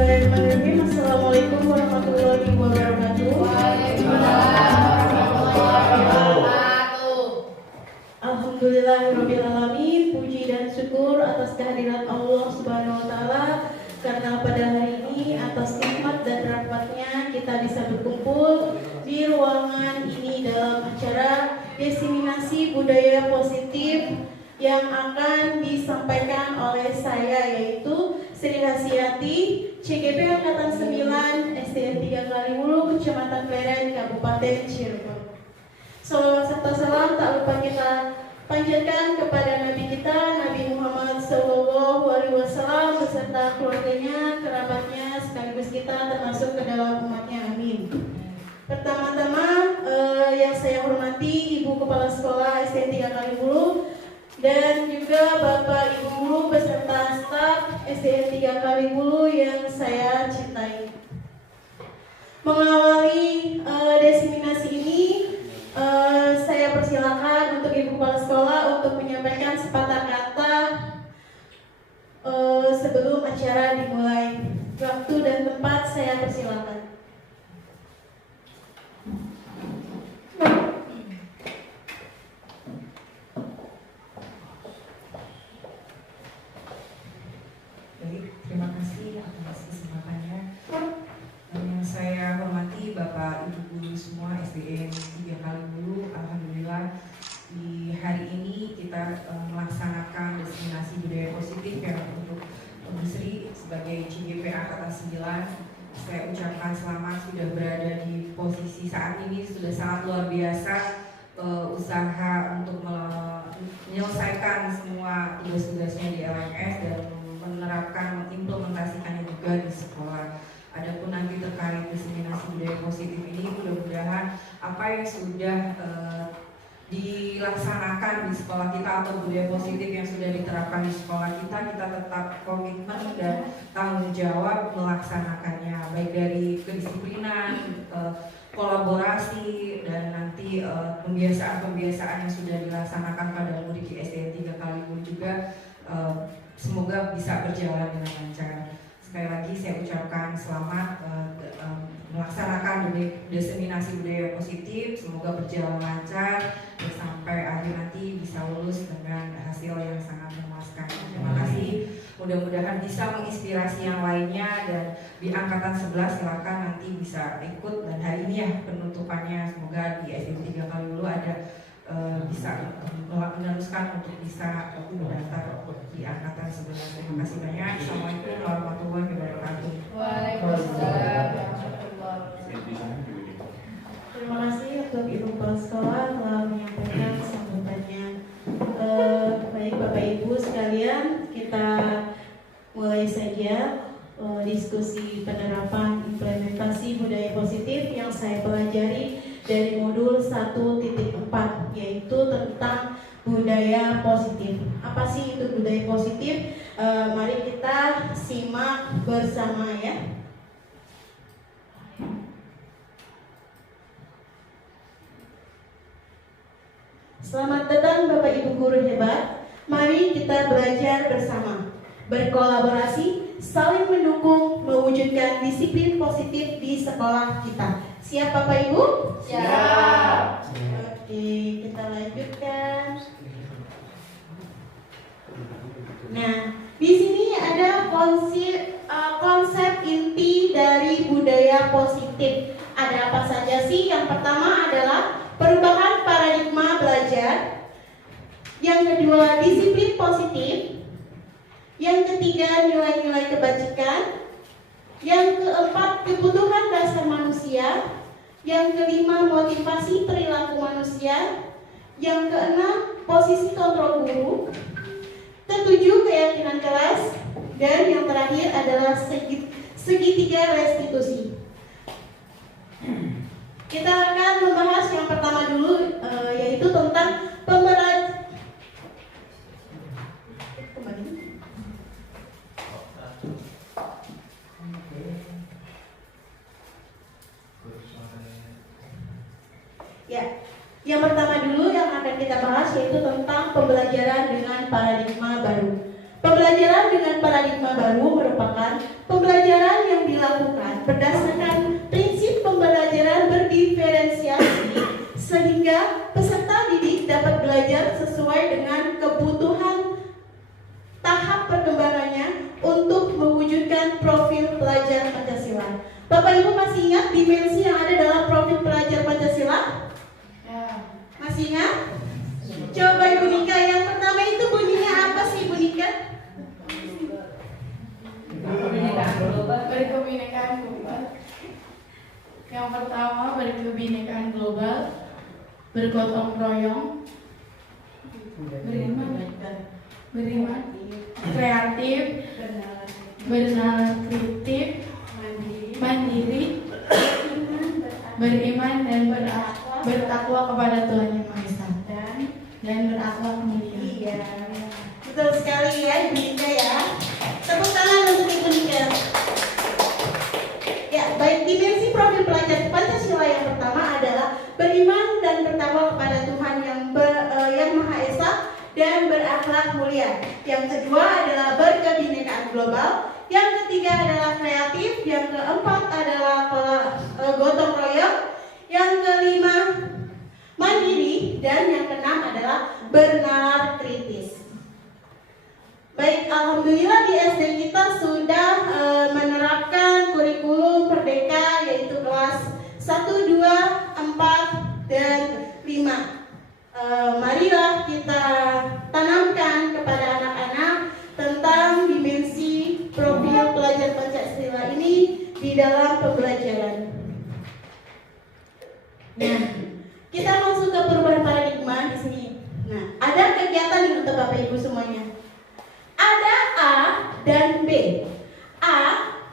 Bismillahirrahmanirrahim. Assalamualaikum warahmatullahi wabarakatuh. Waalaikumsalam warahmatullahi wabarakatuh. Alhamdulillahirabbil alamin. Puji dan syukur atas kehadiran Allah Subhanahu wa taala karena pada hari ini atas nikmat dan rahmatnya kita bisa berkumpul di ruangan ini dalam acara diseminasi budaya positif yang akan disampaikan oleh saya, yaitu Sri Hasyati, CGP Angkatan 9, SDN 3 Kaliwulu, Kecamatan Pleren, Kabupaten Cirebon. Salawat serta salam tak lupa kita panjatkan kepada Nabi kita, Nabi Muhammad SAW beserta keluarganya, kerabatnya, sekaligus kita termasuk ke dalam umatnya. Amin. Pertama-tama yang saya hormati Ibu Kepala Sekolah SDN 3 Kaliwulu dan juga Bapak Ibu Guru beserta staf SDN 3 Kaliwulu yang saya cintai. Mengawali diseminasi ini, saya persilakan untuk Ibu Kepala Sekolah untuk menyampaikan sepatah kata sebelum acara dimulai. Waktu dan tempat saya persilakan. Terima kasih atas kesempatannya. Yang saya hormati Bapak Ibu Guru semua SDN 3 Kaliwulu, alhamdulillah di hari ini kita melaksanakan diseminasi budaya positif yang untuk Bu Sri sebagai CGP Angkatan 9. Saya ucapkan selamat sudah berada di posisi saat ini, sudah sangat luar biasa usaha untuk menyelesaikan semua tugas-tugasnya di LMS dan menerapkan, mengimplementasikannya juga di sekolah. Adapun nanti terkait diseminasi budaya positif ini, mudah-mudahan apa yang sudah dilaksanakan di sekolah kita atau budaya positif yang sudah diterapkan di sekolah kita tetap komitmen dan tanggung jawab melaksanakannya, baik dari kedisiplinan, kolaborasi, dan nanti pembiasaan-pembiasaan yang sudah dilaksanakan pada murid di SDN 3 Kaliwulu juga semoga bisa berjalan dengan lancar. Sekali lagi saya ucapkan selamat melaksanakan diseminasi budaya positif, semoga berjalan lancar dan sampai akhir nanti bisa lulus dengan hasil yang sangat memuaskan. Terima kasih. Mudah-mudahan bisa menginspirasi yang lainnya, dan di angkatan 11 silakan nanti bisa ikut, dan hari ini ya penutupannya, semoga di SDN 3 Kaliwulu ada bisa meneruskan untuk bisa mendaftar di angkatan 11. Terima kasih banyak. Assalamualaikum warahmatullahi wabarakatuh. Waalaikumsalam warahmatullahi wabarakatuh. Terima kasih untuk Ibu Kepala Sekolah telah menyampaikan sambutannya. Baik Bapak Ibu sekalian, kita mulai saja diskusi penerapan implementasi budaya positif yang saya pelajari dari modul 1.4, yaitu tentang budaya positif. Apa sih itu budaya positif? Mari kita simak bersama ya. Selamat datang Bapak Ibu guru hebat. Mari kita belajar bersama, berkolaborasi, saling mendukung, mewujudkan disiplin positif di sekolah kita. Siap Bapak Ibu? Siap. Oke, kita lanjutkan. Nah, di sini ada konsep inti dari budaya positif. Ada apa saja sih? Yang pertama adalah perubahan paradigma belajar. Yang kedua, disiplin positif. Yang ketiga, nilai-nilai kebajikan. Yang keempat, kebutuhan dasar manusia. Yang kelima, motivasi perilaku manusia. Yang keenam, posisi kontrol guru. Ketujuh, keyakinan kelas. Dan yang terakhir adalah segitiga restitusi. Kita akan membahas yang pertama dulu, yaitu tentang pembelajaran. Ya, yang pertama dulu yang akan kita bahas yaitu tentang pembelajaran dengan paradigma baru. Pembelajaran dengan paradigma baru merupakan pembelajaran yang dilakukan berdasarkan prinsip pembelajaran berdiferensiasi sehingga peserta didik dapat belajar sesuai dengan kebutuhan tahap perkembangannya untuk mewujudkan profil pelajar Pancasila. Bapak Ibu masih ingat dimensi yang ada dalam profil pelajar Pancasila? Ya. Masih ingat? Coba Ibu Nika, yang pertama itu bunyinya apa sih Ibu Nika? Berkebinekaan global. Yang pertama berkebinekaan global, bergotong royong, beriman, kreatif, bernalar kritik, mandiri, beriman dan bertakwa kepada Tuhan Yang Maha Esa dan berakhlak mulia. Iya, betul sekali ya Ibu Nika ya. Tepuk tangan untuk Ibu Nika. Ya, baik, dimensi profil pelajar Pancasila yang pertama adalah beriman dan bertakwa kepada Tuhan yang Maha Esa dan berakhlak mulia. Yang kedua adalah berkebinekaan global. Yang ketiga adalah kreatif. Yang keempat adalah gotong royong. Yang kelima mandiri. Dan yang keenam adalah bernalar kritis. Baik, alhamdulillah di SD kita sudah menerapkan kurikulum Merdeka, yaitu kelas 1, 2, 4, dan 5. Marilah kita tanamkan kepada anak-anak tentang dimensi profil pelajar Pancasila ini di dalam pembelajaran. Nah, kita masuk ke perubahan paradigma di sini. Nah, ada kegiatan nih untuk Bapak Ibu semuanya. Ada A dan B. A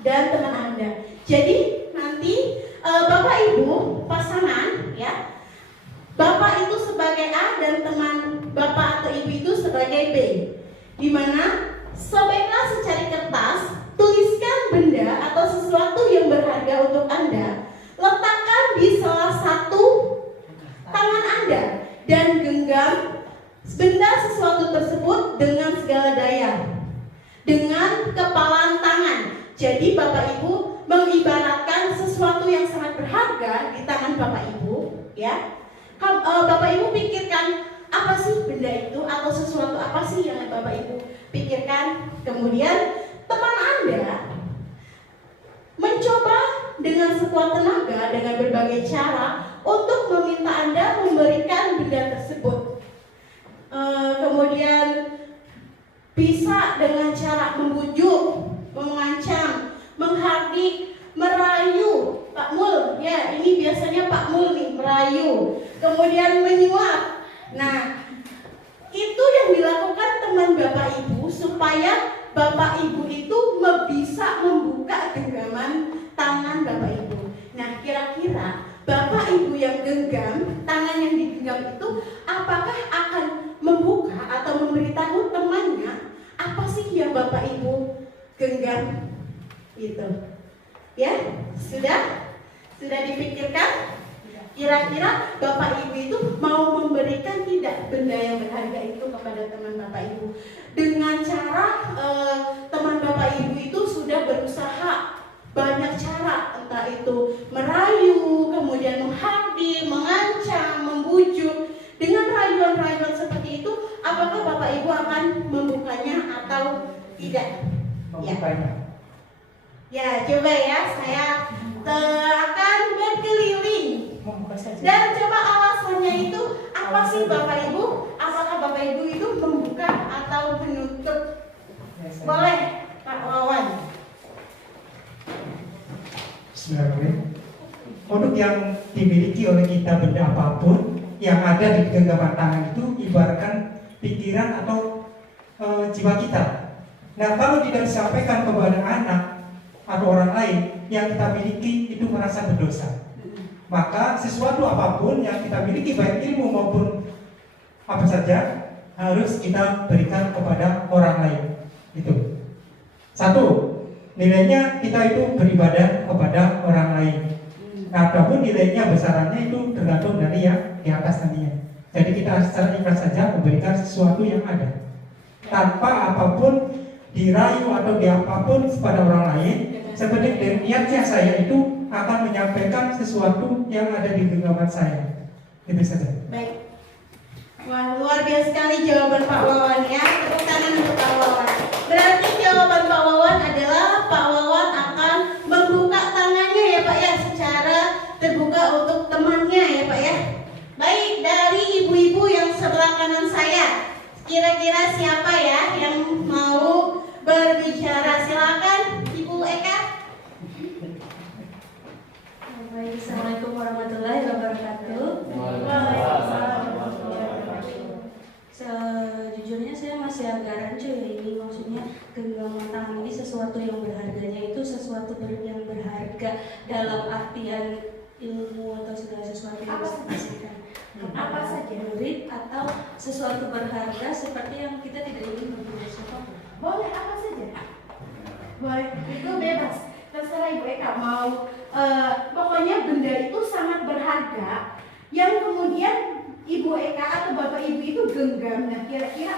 dan teman Anda. Jadi nanti Bapak Ibu pasangan ya. Bapak itu sebagai A dan teman Bapak atau Ibu itu sebagai B. Di mana sobeklah secari kertas, tuliskan benda atau sesuatu yang berharga untuk Anda, letakkan di salah satu tangan Anda dan genggam benda sesuatu tersebut dengan segala daya, dengan kepalan tangan. Jadi Bapak Ibu mengibaratkan sesuatu yang sangat berharga di tangan Bapak Ibu, ya. Bapak Ibu pikirkan apa sih benda itu atau sesuatu apa sih yang Bapak Ibu pikirkan. Kemudian teman Anda mencoba dengan sekuat tenaga dengan berbagai cara untuk meminta Anda memberikan benda tersebut. Kemudian bisa dengan cara membujuk, mengancam, menghardik, merayu. Pak Mul, ya ini biasanya Pak Mul nih, merayu. Kemudian menyuap. Nah, itu yang dilakukan teman Bapak Ibu supaya Bapak Ibu itu bisa membuka genggaman tangan Bapak Ibu. Nah, kira-kira Bapak Ibu yang genggam, tangan yang digenggam itu apakah akan membuka atau memberitahu temannya apa sih yang Bapak Ibu genggam itu? Ya, sudah dipikirkan? Kira-kira Bapak Ibu itu mau memberikan tidak benda yang berharga itu kepada teman Bapak Ibu? Dengan cara teman Bapak Ibu itu sudah berusaha banyak cara, entah itu merayu, kemudian menghardik, mengancam, membujuk. Dengan rayuan-rayuan seperti itu, apakah Bapak Ibu akan membukanya atau tidak? Ya, coba ya, saya akan berkeliling dan coba alasannya itu apa sih Bapak Ibu? Apakah Bapak Ibu itu membuka atau menutup? Boleh, Pak Wawan. Bismillahirrahmanirrahim. Produk yang dimiliki oleh kita, benda apapun yang ada di genggaman tangan itu ibaratkan pikiran atau jiwa kita. Nah, kalau tidak disampaikan kepada anak atau orang lain yang kita miliki itu merasa berdosa. Maka sesuatu apapun yang kita miliki, baik ilmu maupun apa saja, harus kita berikan kepada orang lain. Itu. Satu, nilainya kita itu beribadah kepada orang lain. Nah, adapun nilainya besarannya itu tergantung dari yang di atas nantinya. Jadi kita secara ikhlas saja memberikan sesuatu yang ada, tanpa apapun dirayu atau diapapun kepada orang lain, sebenarnya niatnya saya itu akan menyampaikan sesuatu yang ada di genggaman saya. Itu saja. Baik. Wah, luar biasa sekali jawaban Pak Wawan ya. Tepuk tangan untuk Pak Wawan. Berarti jawaban Pak Wawan adalah Pak Wawan akan membuka tangannya ya Pak ya, secara terbuka untuk temannya ya Pak ya. Baik, dari ibu-ibu yang sebelah kanan saya, kira-kira siapa ya yang mau berbicara? Silakan Ibu Eka. Baik, Assalamualaikum warahmatullahi wabarakatuh. Sejujurnya saya masih agak rancu ya ini, maksudnya genggaman tangan ini sesuatu yang berharganya itu sesuatu yang berharga dalam artian ilmu atau segala sesuatu yang bisa diberikan Apa saja? murid atau sesuatu berharga seperti yang kita tidak ingin mempunyai siapapun. Boleh apa saja? Boleh, itu bebas. Terserah Ibu Eka mau. Pokoknya benda itu sangat berharga yang kemudian Ibu Eka atau Bapak Ibu itu genggam. Nah, kira-kira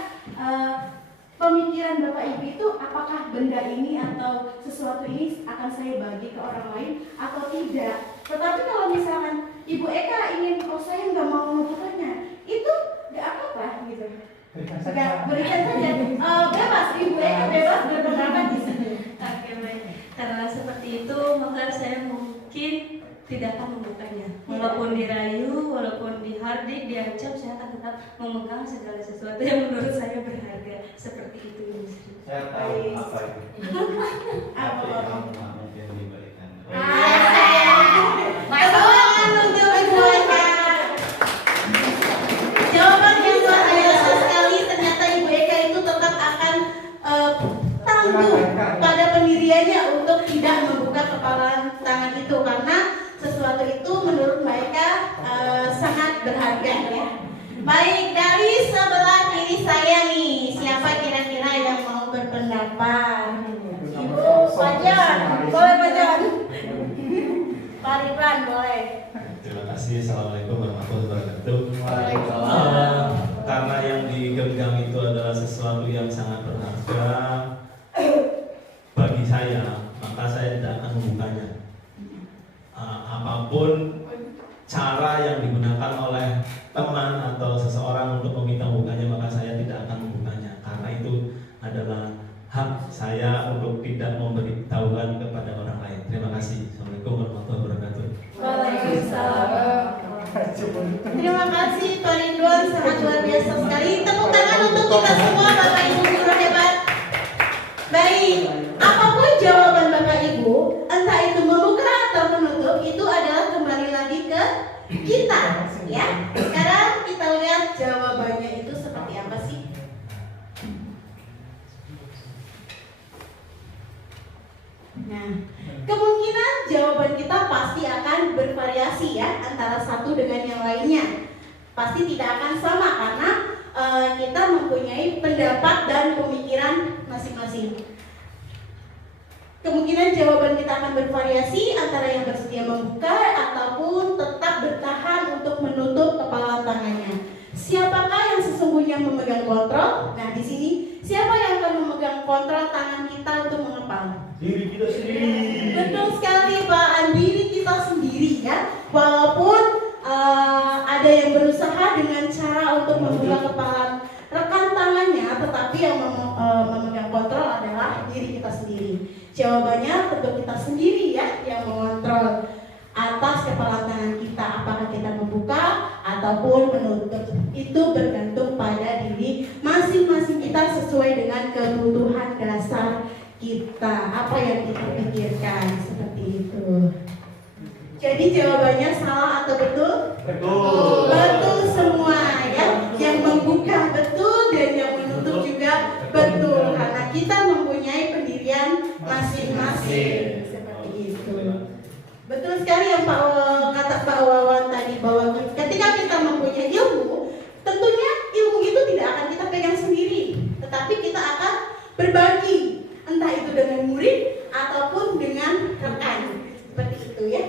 pemikiran Bapak Ibu itu apakah benda ini atau sesuatu ini akan saya bagi ke orang lain atau tidak? Tetapi kalau misalkan Ibu Eka ingin, oh saya nggak mau membukannya, itu nggak apa-apa gitu. Berikan saja. Bebas, Ibu Eka bebas berpendapat di sini. Oke, baik. Karena seperti itu, maka saya mungkin tidak akan membukanya. Walaupun dirayu, walaupun dihardik, diancam, saya akan tetap memegang segala sesuatu yang menurut saya berharga. Seperti itu, Ibu Sri. Saya tahu apa itu. Apa yang mungkin diberikan. Tangan untuk Ibu Eka. Jawaban yang luar biasa sekali. Ternyata Ibu Eka itu tetap akan tangguh pada pendiriannya untuk tidak membuka kepalan tangan itu, karena sesuatu itu menurut mereka sangat berharga ya. Baik, dari sebelah kiri saya nih, siapa kira-kira yang mau berpendapat? Ibu Fajar, boleh Fajar? Pak Ridwan, boleh. Terima kasih. Assalamualaikum warahmatullahi wabarakatuh. Waalaikumsalam. Karena yang digenggam itu adalah sesuatu yang sangat berharga bagi saya, maka saya tidak akan membukanya. Apapun cara yang digunakan oleh teman atau seseorang untuk meminta membukanya, maka saya tidak akan membukanya, karena itu adalah hak saya untuk tidak memberitahukan kepada orang lain. Terima kasih. Assalamualaikum warahmatullahi wabarakatuh. Waalaikumsalam. Terima kasih Pak Ridwan, sangat luar biasa sekali. Tepuk tangan untuk kita semua Bapak Ibu guru hebat. Baik, apapun jawaban Bapak Ibu, entah itu membuka atau menutup, itu adalah kembali lagi ke kita ya. Sekarang kita lihat jawabannya itu seperti apa sih. Nah, kemungkinan jawaban kita pasti akan bervariasi ya, antara satu dengan yang lainnya. Pasti tidak akan sama karena kita mempunyai pendapat dan pemikiran masing-masing. Kemungkinan jawaban kita akan bervariasi antara yang bersedia membuka ataupun tetap bertahan untuk menutup kepalan tangannya. Siapakah yang sesungguhnya memegang kontrol? Nah, di sini siapa yang akan memegang kontrol tangan kita untuk mengepal? Diri kita sendiri. Betul sekali Pak, diri kita sendiri ya. Walaupun ada yang berusaha dengan cara untuk membuka kepalan rekan tangannya, tetapi yang memegang kontrol adalah diri kita sendiri. Jawabannya tentu kita sendiri ya yang mengontrol atas kepalan tangan kita, apakah kita membuka ataupun menutup. Itu bergantung pada diri masing-masing kita sesuai dengan kebutuhan dasar kita, apa yang kita pikirkan, seperti itu. Jadi jawabannya salah atau betul? Betul. Betul semua ya. Yang membuka betul dan yang menutup juga betul, karena kita mempunyai pendirian masing-masing, seperti itu. Betul sekali yang kata Pak Wawan tadi, bahwa ketika kita mempunyai ilmu, tentunya ilmu itu tidak akan kita pegang sendiri, tetapi kita akan berbagi, entah itu dengan murid ataupun dengan rekan, seperti itu ya.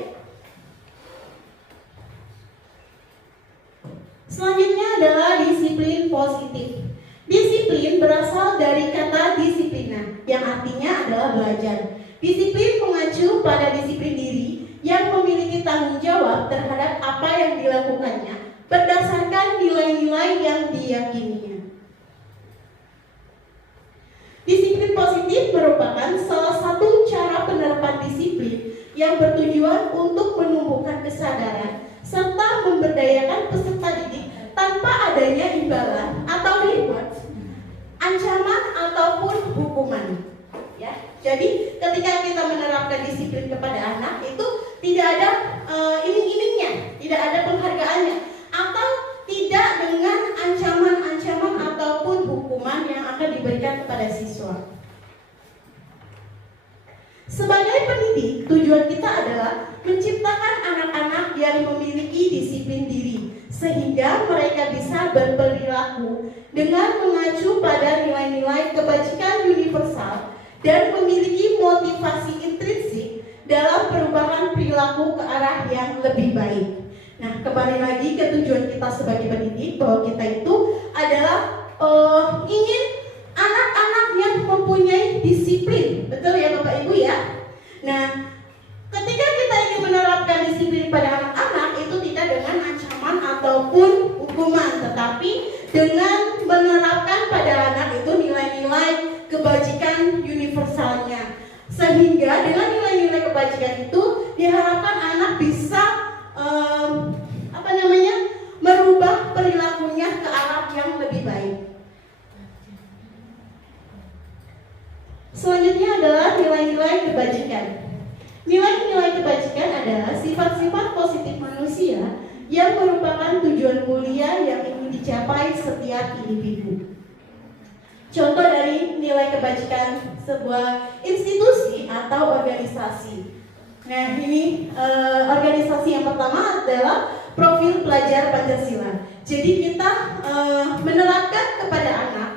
Selanjutnya adalah disiplin positif. Disiplin berasal dari kata disiplina. adalah belajar. Disiplin mengacu pada disiplin diri yang memiliki tanggung jawab terhadap apa yang dilakukannya berdasarkan nilai-nilai yang diyakininya. Disiplin positif merupakan salah satu cara penerapan disiplin yang bertujuan untuk menumbuhkan kesadaran serta memberdayakan peserta didik tanpa adanya imbalan atau reward, ancaman ataupun hukuman. Ya, jadi ketika kita menerapkan disiplin kepada anak itu tidak ada iming-imingnya, tidak ada penghargaannya, atau tidak dengan ancaman-ancaman ataupun hukuman yang akan diberikan kepada siswa. Sebagai pendidik, tujuan kita adalah menciptakan anak-anak yang memiliki disiplin diri, sehingga mereka bisa berperilaku dengan mengacu pada nilai-nilai kebajikan universal dan memiliki motivasi intrinsik dalam perubahan perilaku ke arah yang lebih baik. Nah, kembali lagi ke tujuan kita sebagai pendidik, bahwa kita itu adalah ingin anak-anak yang mempunyai disiplin, betul ya Bapak Ibu ya? Nah, ketika kita ingin menerapkan disiplin pada anak-anak itu tidak dengan ancaman ataupun hukuman, tetapi dengan menerapkan pada anak itu nilai-nilai kebajikan universalnya, sehingga dengan nilai-nilai kebajikan itu diharapkan anak bisa merubah perilakunya ke arah yang lebih baik. Selanjutnya adalah nilai-nilai kebajikan. Nilai-nilai kebajikan adalah sifat-sifat positif manusia yang merupakan tujuan mulia yang ingin dicapai setiap individu. Contoh dari nilai kebajikan sebuah institusi atau organisasi. Nah, ini organisasi yang pertama adalah Profil Pelajar Pancasila. Jadi kita menerapkan kepada anak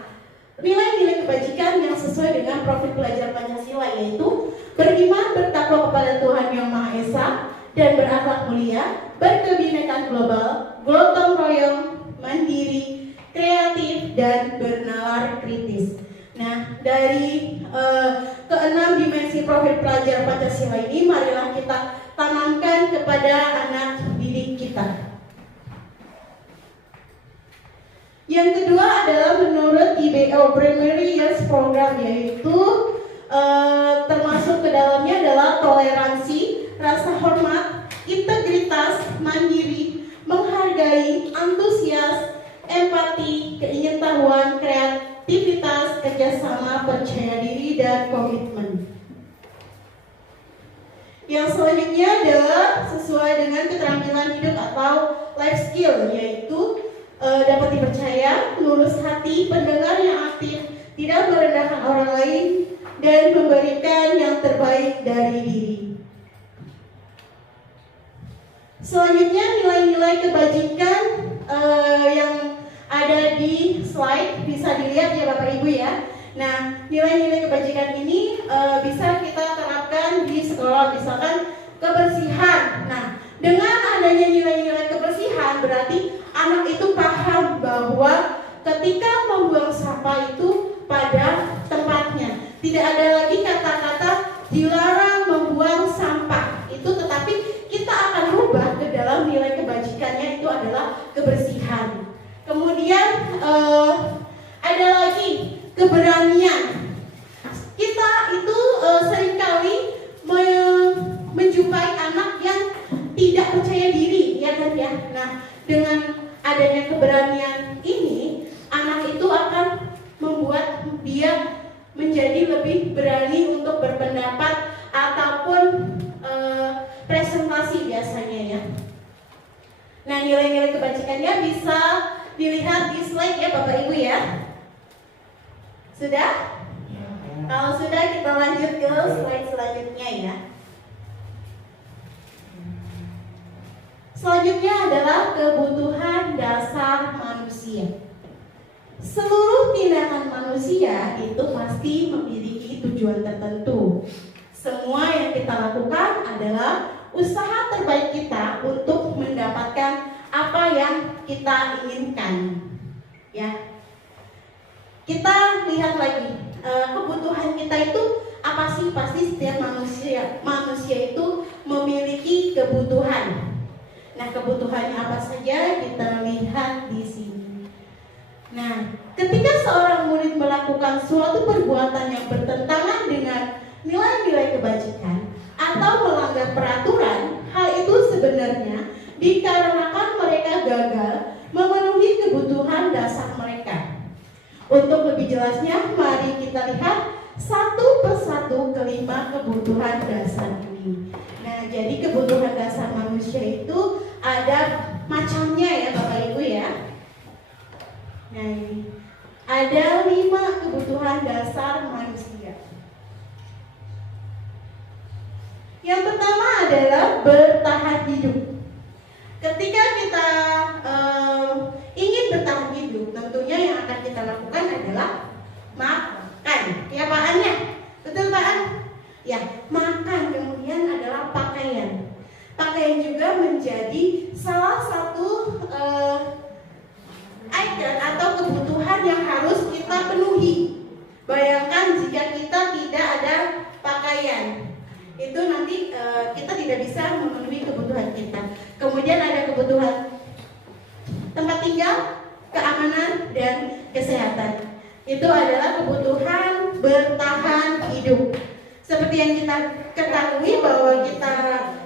nilai-nilai kebajikan yang sesuai dengan profil pelajar Pancasila, yaitu beriman, bertakwa kepada Tuhan Yang Maha Esa, dan berakhlak mulia, berkebinekaan global, gotong royong, mandiri, kreatif, dan bernalar kritis. Nah, dari keenam dimensi profil pelajar Pancasila ini, marilah kita tanamkan kepada anak didik kita. Yang kedua adalah menurut IBO Primary Years Program, yaitu termasuk ke dalamnya adalah toleransi, rasa hormat, integritas, mandiri, menghargai, antusias, empati, keingintahuan, kreativitas, kerjasama, percaya diri, dan komitmen. Yang selanjutnya adalah sesuai dengan keterampilan hidup atau life skill, yaitu dapat dipercaya, lurus hati, pendengar yang aktif, tidak merendahkan orang lain, dan memberikan yang terbaik dari diri. Selanjutnya nilai-nilai kebajikan yang ada di slide bisa dilihat ya Bapak Ibu ya. Nah, nilai-nilai kebajikan ini bisa kita terapkan di sekolah, misalkan kebersihan. Nah, dengan adanya nilai-nilai kebersihan berarti anak itu paham bahwa ketika membuang sampah itu pada tempatnya, tidak ada lagi kata-kata dilarang membuang sampah itu, tetapi kita akan rubah ke dalam nilai kebajikannya itu adalah kebersihan. Kemudian ada lagi keberanian. Kita itu seringkali menjumpai anak yang tidak percaya diri, ya kan ya. Nah, dengan adanya keberanian ini, anak itu akan membuat dia menjadi lebih berani untuk berpendapat ataupun presentasi biasanya ya. Nah, nilai-nilai kebajikannya bisa dilihat di slide ya Bapak Ibu ya. Sudah? Kalau sudah, kita lanjut ke slide selanjutnya ya. Selanjutnya adalah kebutuhan dasar manusia. Seluruh tindakan manusia itu pasti memiliki tujuan tertentu. Semua yang kita lakukan adalah usaha terbaik kita untuk mendapatkan apa yang kita inginkan. Ya. Kita lihat lagi, kebutuhan kita itu apa pasti setiap manusia itu memiliki kebutuhan. Nah, kebutuhannya apa saja kita lihat di sini. Nah, ketika seorang murid melakukan suatu perbuatan yang bertentangan dengan nilai-nilai kebajikan atau melanggar peraturan, hal itu sebenarnya dikarenakan mereka gagal memenuhi kebutuhan dasar mereka. Untuk lebih jelasnya, mari kita lihat satu persatu kelima kebutuhan dasar ini. Nah, jadi kebutuhan dasar manusia itu ada macamnya ya Bapak Ibu ya. Nah, ini ada 5 kebutuhan dasar manusia. Yang pertama adalah bertahan hidup. Ketika kita ingin bertahan hidup, tentunya yang akan kita lakukan adalah makan. Ya Pak An ya? Betul Pak An? Ya, makan. Kemudian adalah pakaian. Pakaian juga menjadi salah satu item atau kebutuhan yang harus kita penuhi. Bayangkan jika kita tidak ada pakaian, itu nanti kita tidak bisa memenuhi kebutuhan kita. Kemudian ada kebutuhan tempat tinggal, keamanan, dan kesehatan. Itu adalah kebutuhan bertahan hidup. Seperti yang kita ketahui bahwa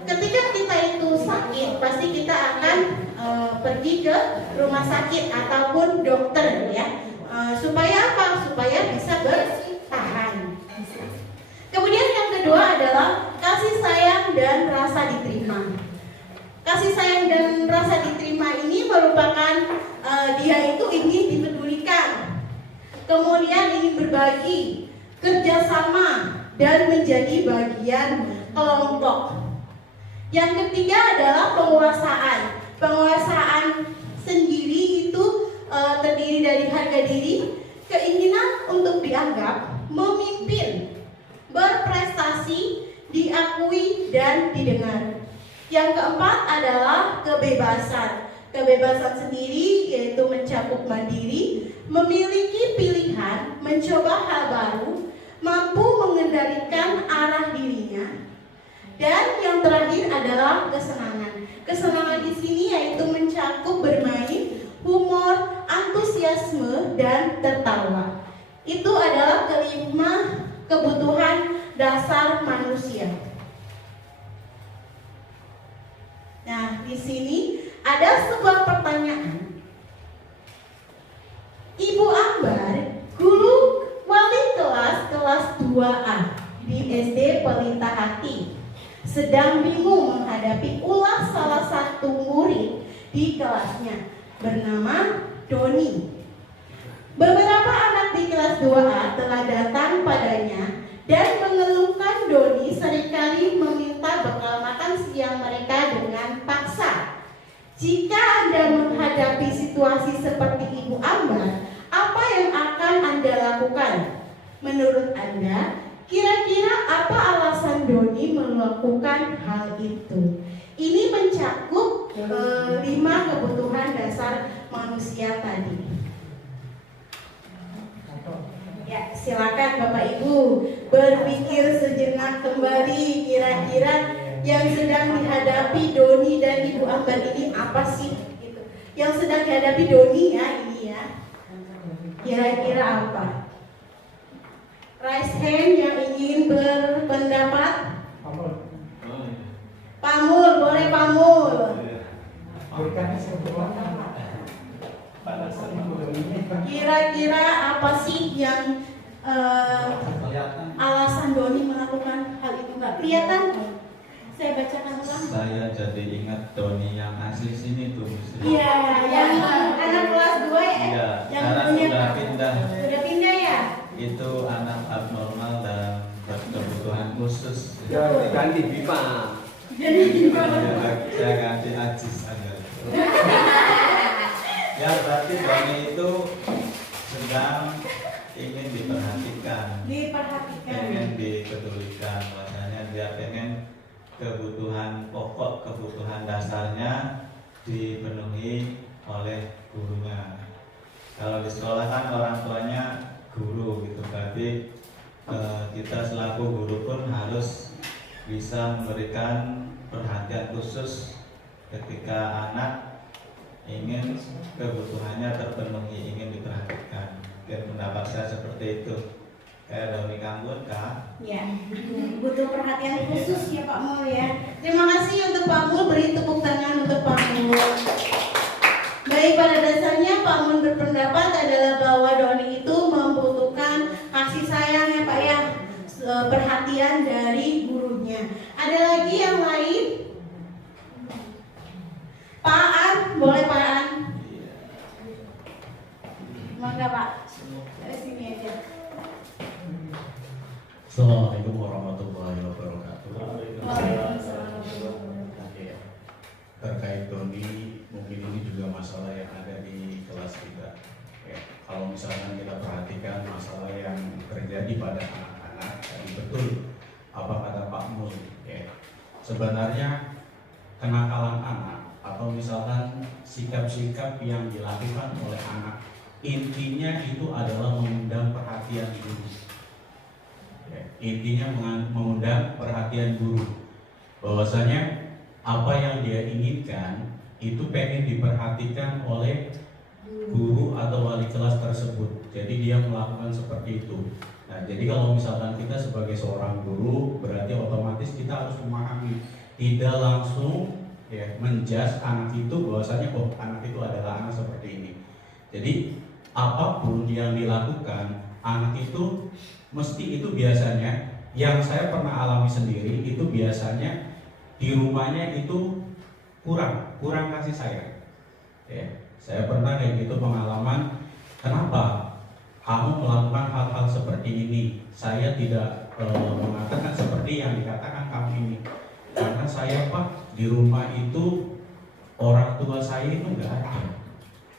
ketika kita itu sakit, pasti kita akan pergi ke rumah sakit ataupun dokter ya. Supaya apa? Supaya bisa bertahan. Kemudian yang kedua adalah kasih sayang dan rasa diterima. Kasih sayang dan rasa diterima ini merupakan dia itu ingin dipedulikan, kemudian ingin berbagi, kerjasama, dan menjadi bagian kelompok. Yang ketiga adalah penguasaan. Penguasaan sendiri itu terdiri dari harga diri, keinginan untuk dianggap, memimpin, berprestasi, diakui, dan didengar. Yang keempat adalah kebebasan. Kebebasan sendiri yaitu mencakup mandiri, memiliki pilihan, mencoba hal baru, mampu mengendalikan arah dirinya. Dan yang terakhir adalah kesenangan. Kesenangan di sini yaitu mencakup bermain, humor, antusiasme, dan tertawa. Itu adalah kelima kebutuhan dasar manusia. Nah, di sini ada sebuah pertanyaan. Ibu Ambar, guru wali kelas 2A di SD Pelita Hati, sedang bingung menghadapi ulah salah satu murid di kelasnya bernama Doni. Beberapa anak di kelas 2A telah datang padanya dan mengeluhkan Doni seringkali meminta bekal makan siang mereka dengan paksa. Jika Anda menghadapi situasi seperti Ibu Ambar, apa yang akan Anda lakukan? Menurut Anda, kira-kira apa alasan Doni melakukan hal itu? Ini mencakup 5 kebutuhan dasar manusia tadi. Ya, silakan Bapak Ibu berpikir sejenak kembali, kira-kira yang sedang dihadapi Doni dan Ibu Ambar ini apa sih? Gitu. Yang sedang dihadapi Doni ya ini ya. Kira-kira apa? Raise hand yang ingin berpendapat. Pamul, boleh Pamul. Kira-kira apa sih yang alasan Doni melakukan hal itu? Nggak kelihatan? Saya bacakan ulang. Saya jadi ingat Doni yang asli sini tuh. Iya, yang anak kelas 2 ya? Iya, Yang sekarang punya sudah pindah. Sudah pindah ya? Itu anak abnormal dan berkebutuhan khusus. Ya, ganti BIPA. Jadi gimana? Saya ganti Ajis aja. Ya berarti Doni itu sedang ingin diperhatikan, Diperhatikan. pengen dipedulikan, bahwasanya dia pengen kebutuhan pokok, kebutuhan dasarnya dipenuhi oleh gurunya. Kalau di sekolah kan orang tuanya guru gitu, berarti kita selaku guru pun harus bisa memberikan perhatian khusus ketika anak ingin kebutuhannya terpenuhi, ingin diperhatikan. Mungkin pendapat saya seperti itu. Kayak Doni Kambut Kak. Ya, butuh perhatian khusus ya Pak Mul ya. Terima kasih untuk Pak Mul, beri tepuk tangan untuk Pak Mul. Baik, pada dasarnya Pak Mul berpendapat adalah bahwa Doni itu membutuhkan kasih sayang ya Pak ya, perhatian dari gurunya. Ada lagi yang lain? Pak An, boleh Pak An? Mangga Pak, dari sini aja. Assalamualaikum warahmatullahi wabarakatuh. Terkait Doni, mungkin ini juga masalah yang ada di kelas kita. Ya, kalau misalkan kita perhatikan masalah yang terjadi pada anak-anak, tadi betul apa kata Pak Mul. Ya, sebenarnya kenakalan anak atau misalkan sikap-sikap yang dilakukan oleh anak, intinya itu adalah mengundang perhatian guru. Ya, intinya mengundang perhatian guru, bahwasanya apa yang dia inginkan itu pengen diperhatikan oleh guru atau wali kelas tersebut. Jadi dia melakukan seperti itu. Nah, jadi kalau misalkan kita sebagai seorang guru, berarti otomatis kita harus memahami, tidak langsung ya menjudge anak itu bahwasanya oh anak itu adalah anak seperti ini. Jadi apapun yang dilakukan anak itu mesti itu biasanya, yang saya pernah alami sendiri itu biasanya di rumahnya itu kurang kasih sayang. Ya, saya pernah kayak gitu pengalaman. Kenapa kamu melakukan hal-hal seperti ini? Saya tidak mengatakan seperti yang dikatakan kamu ini, karena saya Pak di rumah itu orang tua saya itu nggak ada.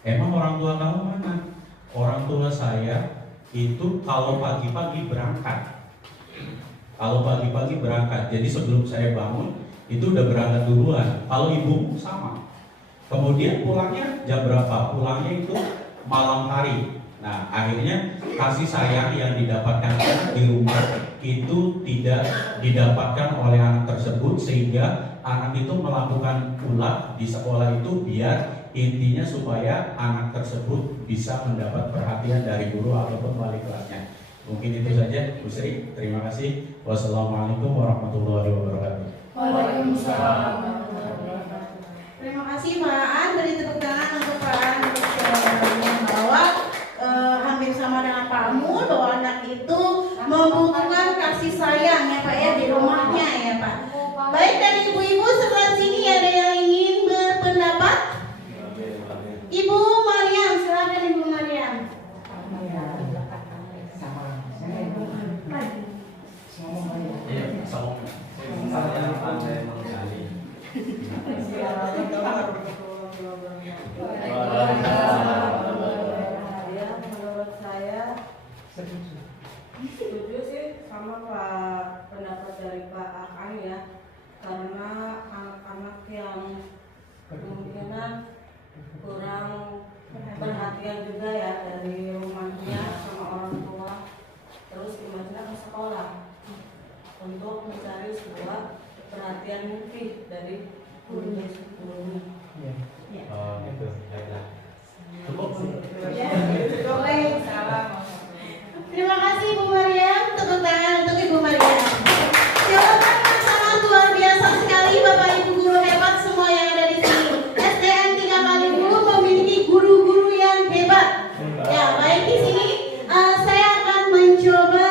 Emang orang tua kamu mana? Orang tua saya itu kalau pagi-pagi berangkat. Kalau pagi-pagi berangkat, jadi sebelum saya bangun itu udah berangkat duluan. Kalau ibu sama. Kemudian pulangnya jam berapa? Pulangnya itu malam hari. Nah, akhirnya kasih sayang yang didapatkan anak di rumah itu tidak didapatkan oleh anak tersebut, sehingga anak itu melakukan ulah di sekolah itu biar intinya supaya anak tersebut bisa mendapat perhatian dari guru ataupun wali kelasnya. Mungkin itu saja, Bu Sri. Terima kasih. Wassalamualaikum warahmatullahi wabarakatuh. Waalaikumsalam. Terima kasih Pak An, beri tepuk tangan untuk Pak An untuk jawabannya bahwa hampir sama dengan Pak Mul, bahwa anak itu membutuhkan kasih sayang ya Pak ya di rumahnya ya Pak. Baik, dari ibu-ibu sebelah sini ada yang ingin berpendapat? Ibu Mariam, silakan Ibu Mariam. Saya pandai menggali. Ya, menurut saya setuju sih sama Pak, pendapat dari Pak Akan ya, karena anak-anak yang kemungkinan kurang perhatian juga ya dari rumahnya sama orang tua, terus kemudian ke sekolah untuk mencari sebuah perhatian lebih dari gurunya sebelumnya. Oh gitu. Baiklah. Boleh. Terima kasih Bu Mariam, tepuk tangan untuk Ibu Mariam. Jawabannya sangat luar biasa sekali Bapak Ibu guru hebat semua yang ada di sini. SDN 3 Kaliwulu memiliki guru-guru yang hebat. Ya, baik di sini saya akan mencoba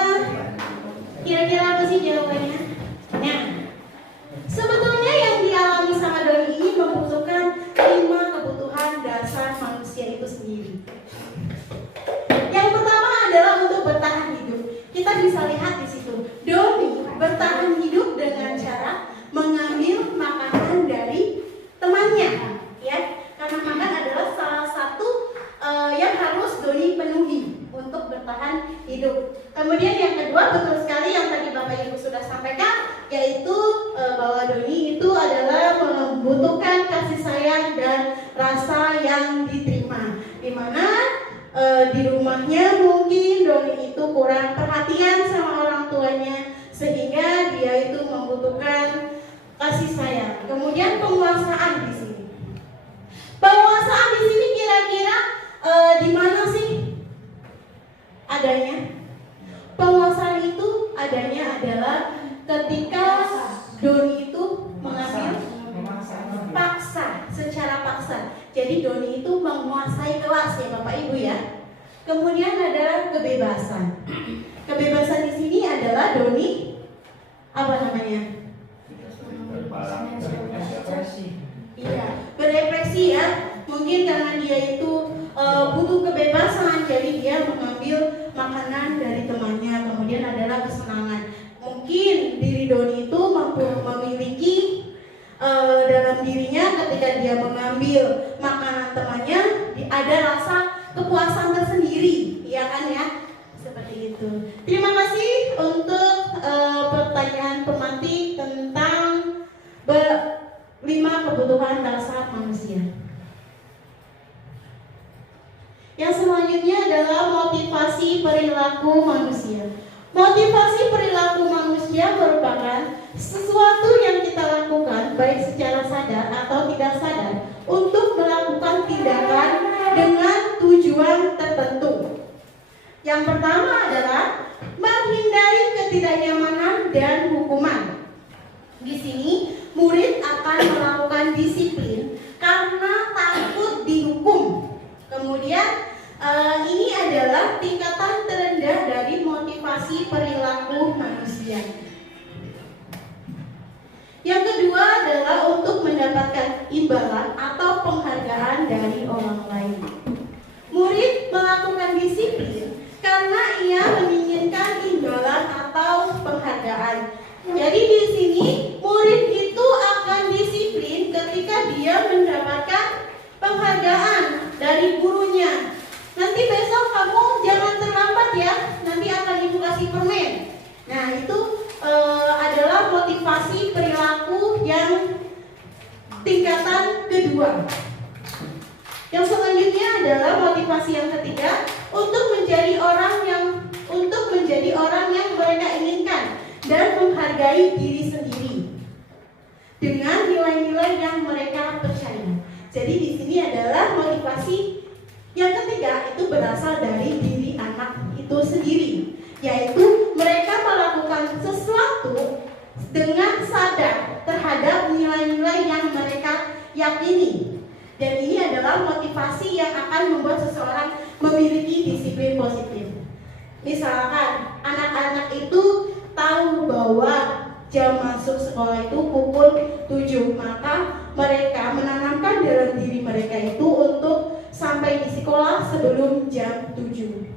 kira-kira apa sih jawabannya? Nah, sebetulnya yang dialami sama Doni ini membutuhkan 5 kebutuhan dasar manusia itu sendiri. Yang pertama adalah untuk bertahan hidup. Kita bisa lihat di situ, Doni bertahan hidup dengan cara mengambil makanan dari temannya, ya. Karena makan adalah salah satu yang harus Doni penuhi untuk bertahan hidup. Kemudian yang kedua, betul sekali yang tadi Bapak Ibu sudah sampaikan, yaitu bahwa Doni itu adalah membutuhkan kasih sayang dan rasa yang diterima. Dimana di rumahnya mungkin Doni itu kurang perhatian sama orang membutuhkan kasih sayang. Kemudian penguasaan di sini. Penguasaan di sini kira-kira di mana sih adanya? Penguasaan itu adanya adalah ketika Doni itu mengambil paksa, secara paksa. Jadi Doni itu menguasai kelas ya Bapak Ibu ya. Kemudian ada kebebasan. Kebebasan di sini adalah Doni apa namanya? Iya, berekspresi ya. Mungkin karena dia itu butuh kebebasan, jadi dia mengambil makanan dari temannya. Kemudian adalah kesenangan. Mungkin diri Doni itu memiliki dalam dirinya ketika dia mengambil makanan temannya ada rasa kepuasan tersendiri, ya kan ya? Seperti itu. Terima kasih untuk pertanyaan pemantik tentang 5 kebutuhan dasar manusia. Yang selanjutnya adalah motivasi perilaku manusia. Motivasi perilaku manusia merupakan sesuatu yang kita lakukan baik secara sadar atau tidak sadar untuk melakukan tindakan dengan tujuan tertentu. Yang pertama adalah menghindari ketidaknyamanan dan hukuman. Di sini murid akan melakukan disiplin karena takut dihukum. Kemudian ini adalah tingkatan terendah dari motivasi perilaku manusia. Yang kedua adalah untuk mendapatkan imbalan atau penghargaan dari orang lain. Murid melakukan disiplin karena ia menginginkan imbalan atau penghargaan. Jadi di sini murid itu akan disiplin ketika dia mendapatkan penghargaan dari gurunya. Nanti besok kamu jangan terlambat ya, nanti akan ibu kasih permen. Nah itu adalah motivasi perilaku yang tingkatan kedua. Yang selanjutnya adalah motivasi yang ketiga untuk menjadi orang yang mereka inginkan dan menghargai diri sendiri dengan nilai-nilai yang mereka percaya. Jadi di sini adalah motivasi yang ketiga itu berasal dari diri anak itu sendiri, yaitu mereka melakukan sesuatu dengan sadar terhadap nilai-nilai yang mereka yakini. Dan ini adalah motivasi yang akan membuat seseorang memiliki disiplin positif. Misalkan anak-anak itu tahu bahwa jam masuk sekolah itu pukul 7, maka mereka menanamkan dalam diri mereka itu untuk sampai di sekolah sebelum jam 7.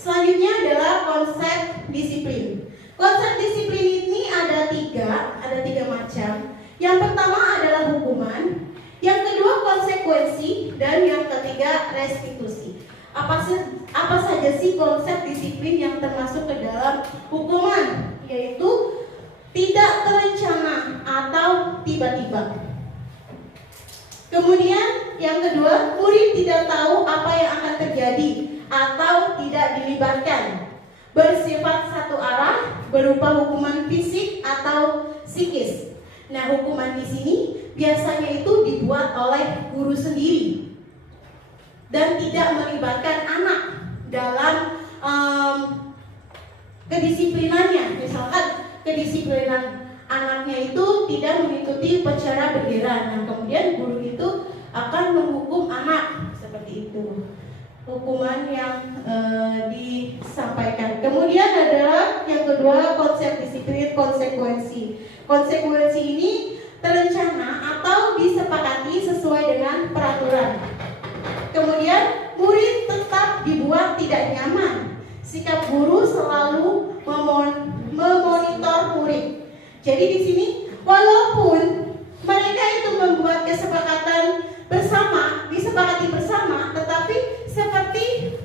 Selanjutnya adalah konsep disiplin. Konsep disiplin ini ada tiga macam. Yang pertama adalah hukuman, yang kedua konsekuensi, dan yang ketiga restitusi. Apa saja sih konsep disiplin yang termasuk ke dalam hukuman? Yaitu tidak terencana atau tiba-tiba. Kemudian yang kedua, murid tidak tahu apa yang akan terjadi atau tidak dilibatkan. Bersifat satu arah, berupa hukuman fisik atau psikis. Nah, hukuman di sini biasanya itu dibuat oleh guru sendiri dan tidak melibatkan anak dalam kedisiplinannya. Misalkan kedisiplinan anaknya itu tidak mengikuti upacara bendera, nah kemudian guru itu akan menghukum anak seperti itu. Hukuman yang disampaikan. Kemudian adalah yang kedua konsep disiplin konsekuensi. Konsekuensi ini terencana atau disepakati sesuai dengan peraturan. Kemudian murid tetap dibuat tidak nyaman. Sikap guru selalu memonitor murid. Jadi di sini walaupun mereka itu membuat kesepakatan bersama, disepakati bersama, tetapi seperti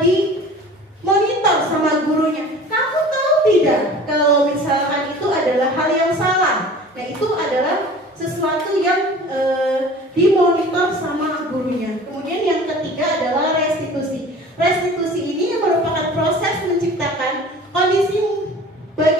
dimonitor sama gurunya. Kamu tahu tidak kalau misalkan itu adalah hal yang salah? Nah itu adalah sesuatu yang dimonitor sama gurunya. Kemudian yang ketiga adalah restitusi. Restitusi ini merupakan proses menciptakan kondisi bagi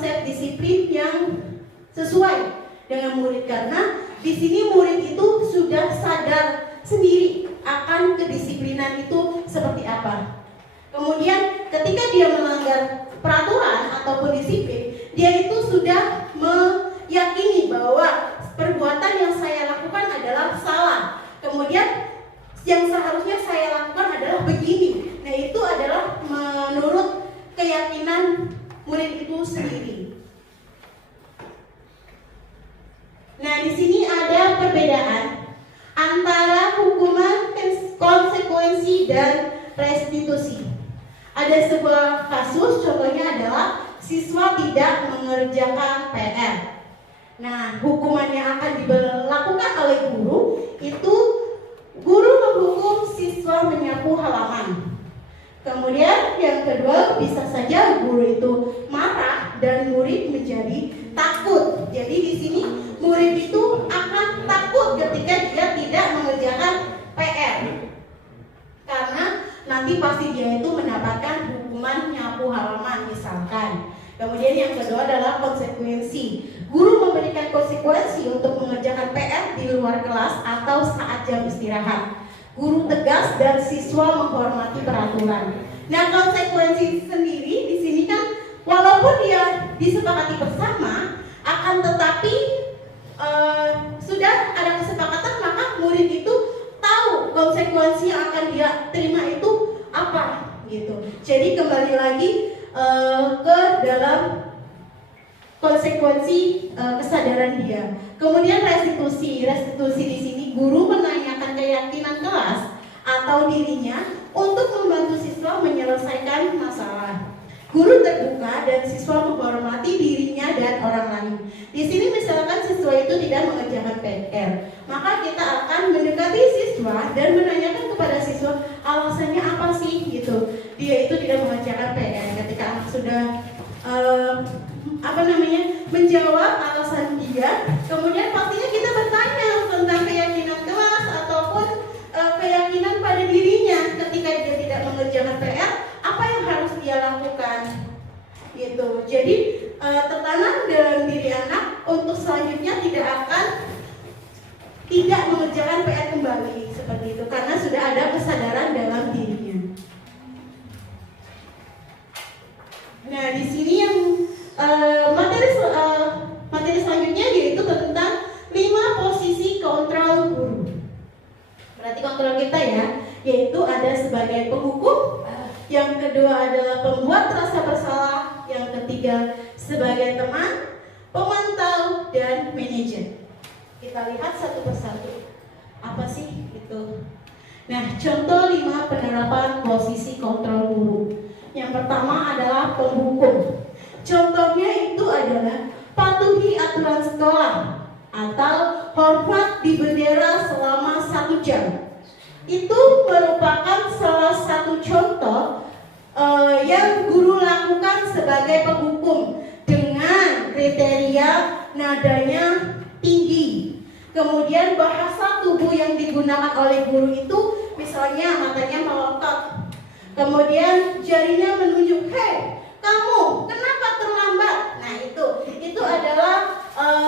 konsep disiplin yang sesuai dengan murid, karena di sini murid itu sudah sadar sendiri akan kedisiplinan itu seperti apa. Kemudian ketika dia melanggar peraturan ataupun disiplin, dia itu sudah meyakini bahwa perbuatan yang saya lakukan adalah salah. Kemudian yang seharusnya saya lakukan adalah begini. Nah, itu adalah menurut keyakinan murid itu sendiri. Nah, di sini ada perbedaan antara hukuman, konsekuensi, dan restitusi. Ada sebuah kasus, contohnya adalah siswa tidak mengerjakan PR. Nah, hukuman yang akan dilakukan oleh guru itu guru menghukum siswa menyapu halaman. Kemudian yang kedua, bisa saja guru itu marah dan murid menjadi takut. Jadi di sini murid itu akan takut ketika dia tidak mengerjakan PR, karena nanti pasti dia itu mendapatkan hukuman nyapu halaman misalkan. Kemudian yang kedua adalah konsekuensi. Guru memberikan konsekuensi untuk mengerjakan PR di luar kelas atau saat jam istirahat. Guru tegas dan siswa menghormati peraturan. Nah, konsekuensi sendiri di sini kan walaupun dia disepakati bersama, akan tetapi sudah ada kesepakatan, maka murid itu tahu konsekuensi yang akan dia terima itu apa gitu. Jadi kembali lagi ke dalam konsekuensi kesadaran dia. Kemudian restitusi di sini guru menanyakan keyakinan kelas atau dirinya untuk membantu siswa menyelesaikan masalah. Guru terbuka dan siswa menghormati dirinya dan orang lain. Di sini misalkan siswa itu tidak mengerjakan PR, maka kita akan mendekati siswa dan menanyakan kepada siswa alasannya apa sih gitu. Dia itu tidak mengerjakan PR. Ketika anak sudah menjawab alasan dia, kemudian pastinya kita bertanya tentang keyakinan kelas ataupun keyakinan pada dirinya. Ketika dia tidak mengerjakan PR, apa yang harus dia lakukan gitu. Jadi tertanam dalam diri anak untuk selanjutnya tidak mengerjakan PR kembali seperti itu, karena sudah ada kesadaran dalam dirinya. Nah, di sini yang materi selanjutnya yaitu tentang 5 posisi kontrol guru. Berarti kontrol kita ya, yaitu ada sebagai penghukum, yang kedua adalah pembuat rasa bersalah, yang ketiga sebagai teman, pemantau, dan manajer. Kita lihat satu persatu. Apa sih itu? Nah, contoh 5 penerapan posisi kontrol guru. Yang pertama adalah penghukum. Contohnya itu adalah patuhi aturan sekolah atau hormat di bendera selama 1 jam. Itu merupakan salah satu contoh yang guru lakukan sebagai penghukum dengan kriteria nadanya tinggi. Kemudian bahasa tubuh yang digunakan oleh guru itu misalnya matanya melotot. Kemudian jarinya menunjuk, "Hei, kamu kenapa terlambat?" Nah, itu adalah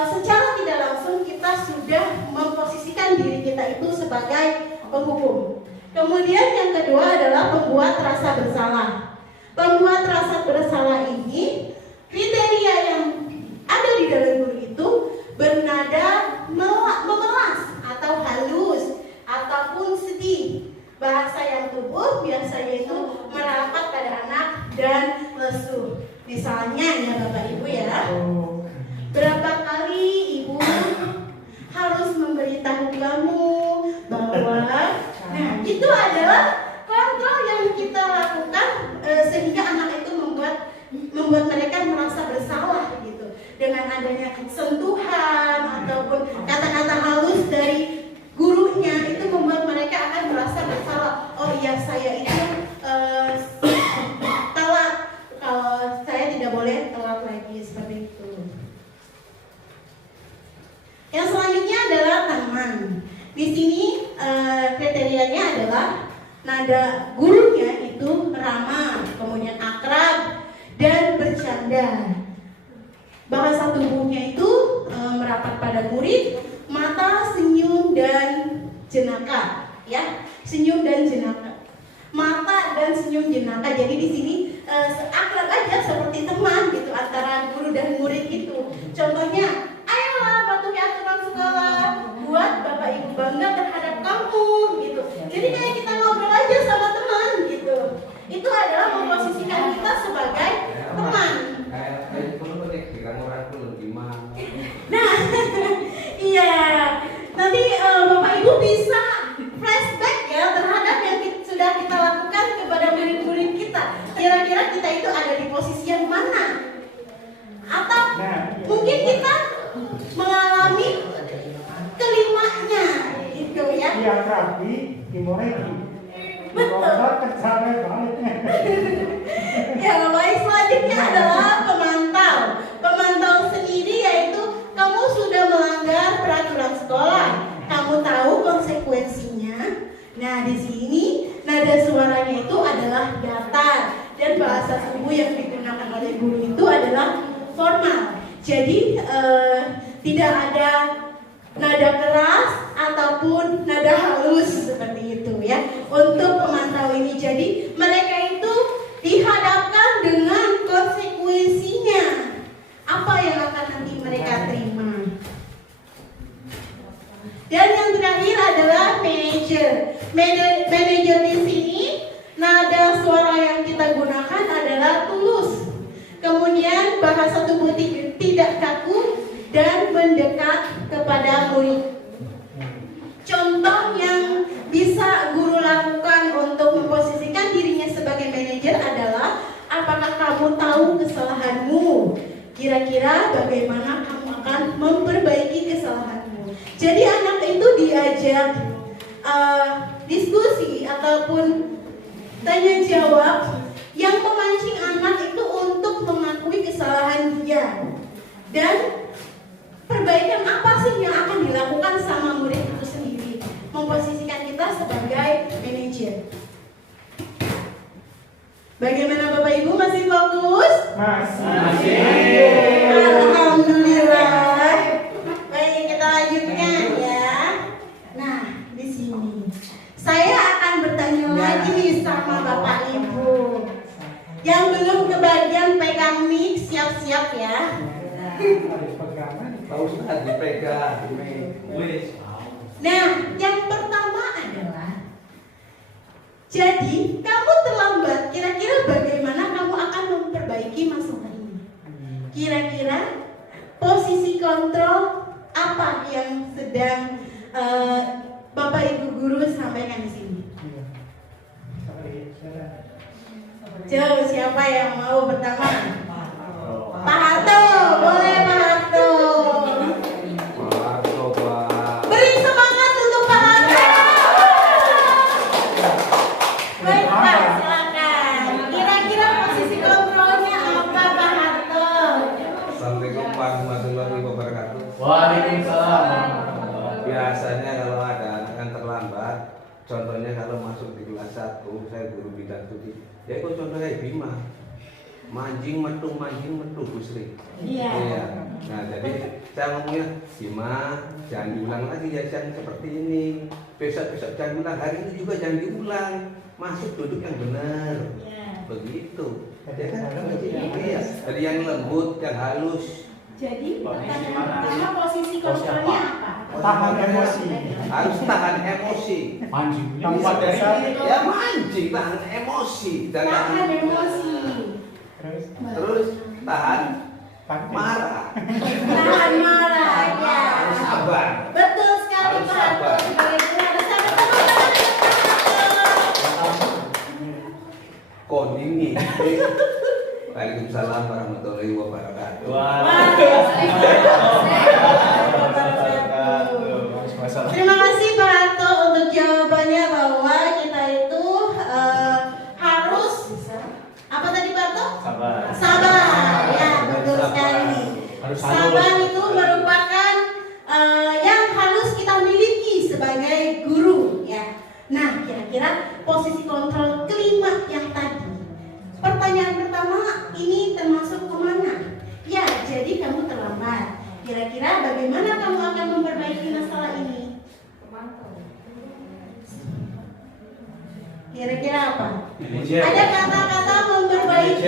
secara tidak langsung kita sudah memposisikan diri kita itu sebagai penghukum. Kemudian yang kedua adalah pembuat rasa bersalah. Pembuat rasa bersalah ini kriteria yang ada di dalam guru itu bernada memelas atau halus ataupun sedih. Bahasa yang tubuh biasanya itu merapat pada anak dan lesu. Misalnya ya Bapak Ibu ya, berapa kali Ibu harus memberitahu kamu bahwa, nah itu adalah kontrol yang kita lakukan sehingga anak itu membuat mereka merasa bersalah gitu. Dengan adanya sentuhan ataupun kata-kata halus dari gurunya itu membuat mereka akan merasa bersalah. Oh iya, saya itu telat, kalau saya tidak boleh telat lagi, seperti itu. Yang selanjutnya adalah teman. Di sini kriterianya adalah nada gurunya itu ramah, kemudian akrab dan bercanda. Bahasa tubuhnya itu merapat pada murid, mata, senyum, dan jenaka, ya, senyum dan jenaka, mata dan senyum jenaka. Jadi di sini akrab aja seperti teman gitu antara guru dan murid itu. Contohnya, ayolah patuhi aturan sekolah, buat bapak ibu bangga terhadap kamu gitu. Jadi kayak kita ngobrol aja sama teman gitu. Itu adalah memposisikan kita sebagai teman. Nah, iya. Nanti bapak ibu bisa flashback ya terhadap yang sudah kita lakukan kepada murid-murid kita. Kira-kira kita itu ada di posisi yang mana? Atau mungkin kita mengalami kelimanya gitu ya. Yang rapi, dimoreki. Betul. Ya, baik, selanjutnya adalah pemantau. Pemantau sendiri yaitu kamu sudah melanggar peraturan sekolah, kamu tahu konsekuensinya. Nah, di sini nada suaranya itu adalah datar dan bahasa tubuh yang digunakan oleh guru itu adalah formal. Jadi tidak ada nada keras ataupun nada halus seperti itu ya untuk pemantau ini. Jadi mereka itu dihadapkan dengan konsekuensinya, apa yang akan nanti mereka terima. Dan yang terakhir adalah manajer. Manajer di sini nada suara yang kita gunakan adalah tulus. Kemudian bahasa tubuh tidak kaku dan mendekat kepada murid. Contoh yang bisa guru lakukan untuk memposisikan dirinya sebagai manajer adalah, apakah kamu tahu kesalahanmu? Kira-kira bagaimana kamu akan memperbaiki kesalahanmu? Jadi anak itu diajak diskusi ataupun tanya jawab yang memancing anak itu untuk mengakui kesalahan dia. Dan perbaikan apa sih yang akan dilakukan sama murid itu sendiri? Memposisikan kita sebagai manajer. Bagaimana Bapak Ibu, masih fokus? Masih. Alhamdulillah. Baik, kita lanjutkan ya. Nah, di sini saya akan bertanya lagi nih sama Bapak Ibu. Yang belum kebagian pegang mic, siap-siap ya. Nah, yang pertama adalah, jadi kamu terlambat. Kira-kira bagaimana kamu akan memperbaiki masalah ini? Kira-kira posisi kontrol apa yang sedang Bapak Ibu guru sampaikan di sini? Coba siapa yang mau pertama? Pak Harto, boleh Pak Harto. Beri semangat untuk Pak Harto. Baik Pak, silakan. Kira-kira posisi kontrolnya apa Pak Harto? Assalamualaikum warahmatullahi wabarakatuh. Waalaikumsalam. Biasanya kalau ada anak yang terlambat, contohnya kalau masuk di kelas 1, saya guru bidang studi, ya ikut contoh kayak Bima, manjing metu Bu Sri. Iya. Nah, jadi saya ngomongnya, Bima jangan diulang lagi ya, jangan seperti ini. Besok jangan ulang, hari ini juga jangan diulang. Masuk duduk yang benar. Begitu. Ya kan? Iya. Jadi yang lembut, yang halus. Jadi pertanyaan pertama, posisi kontrolnya apa? Tahan emosi. Harus tahan emosi. Mancing. Ya mancing, tahan emosi. Dan Tahan emosi. terus tahan marah. Tahan marah ya. Harus sabar. Betul sekali Harus Pak Harto. sabar. Sebagai guru harus sabar. Kodini. Waalaikumsalam warahmatullahi wabarakatuh. Terima kasih Pak Harto untuk jawabannya, bahwa kita itu harus apa tadi Pak Harto? Sabar. Ya, betul sekali. Sabar itu merupakan yang harus kita miliki sebagai guru ya. Nah, kira-kira posisi kontrol kelima yang tadi. Pertanyaan pertama ini termasuk kemana? Ya, jadi kamu bagaimana kamu akan memperbaiki masalah ini? Kira-kira apa? Ada kata-kata memperbaiki.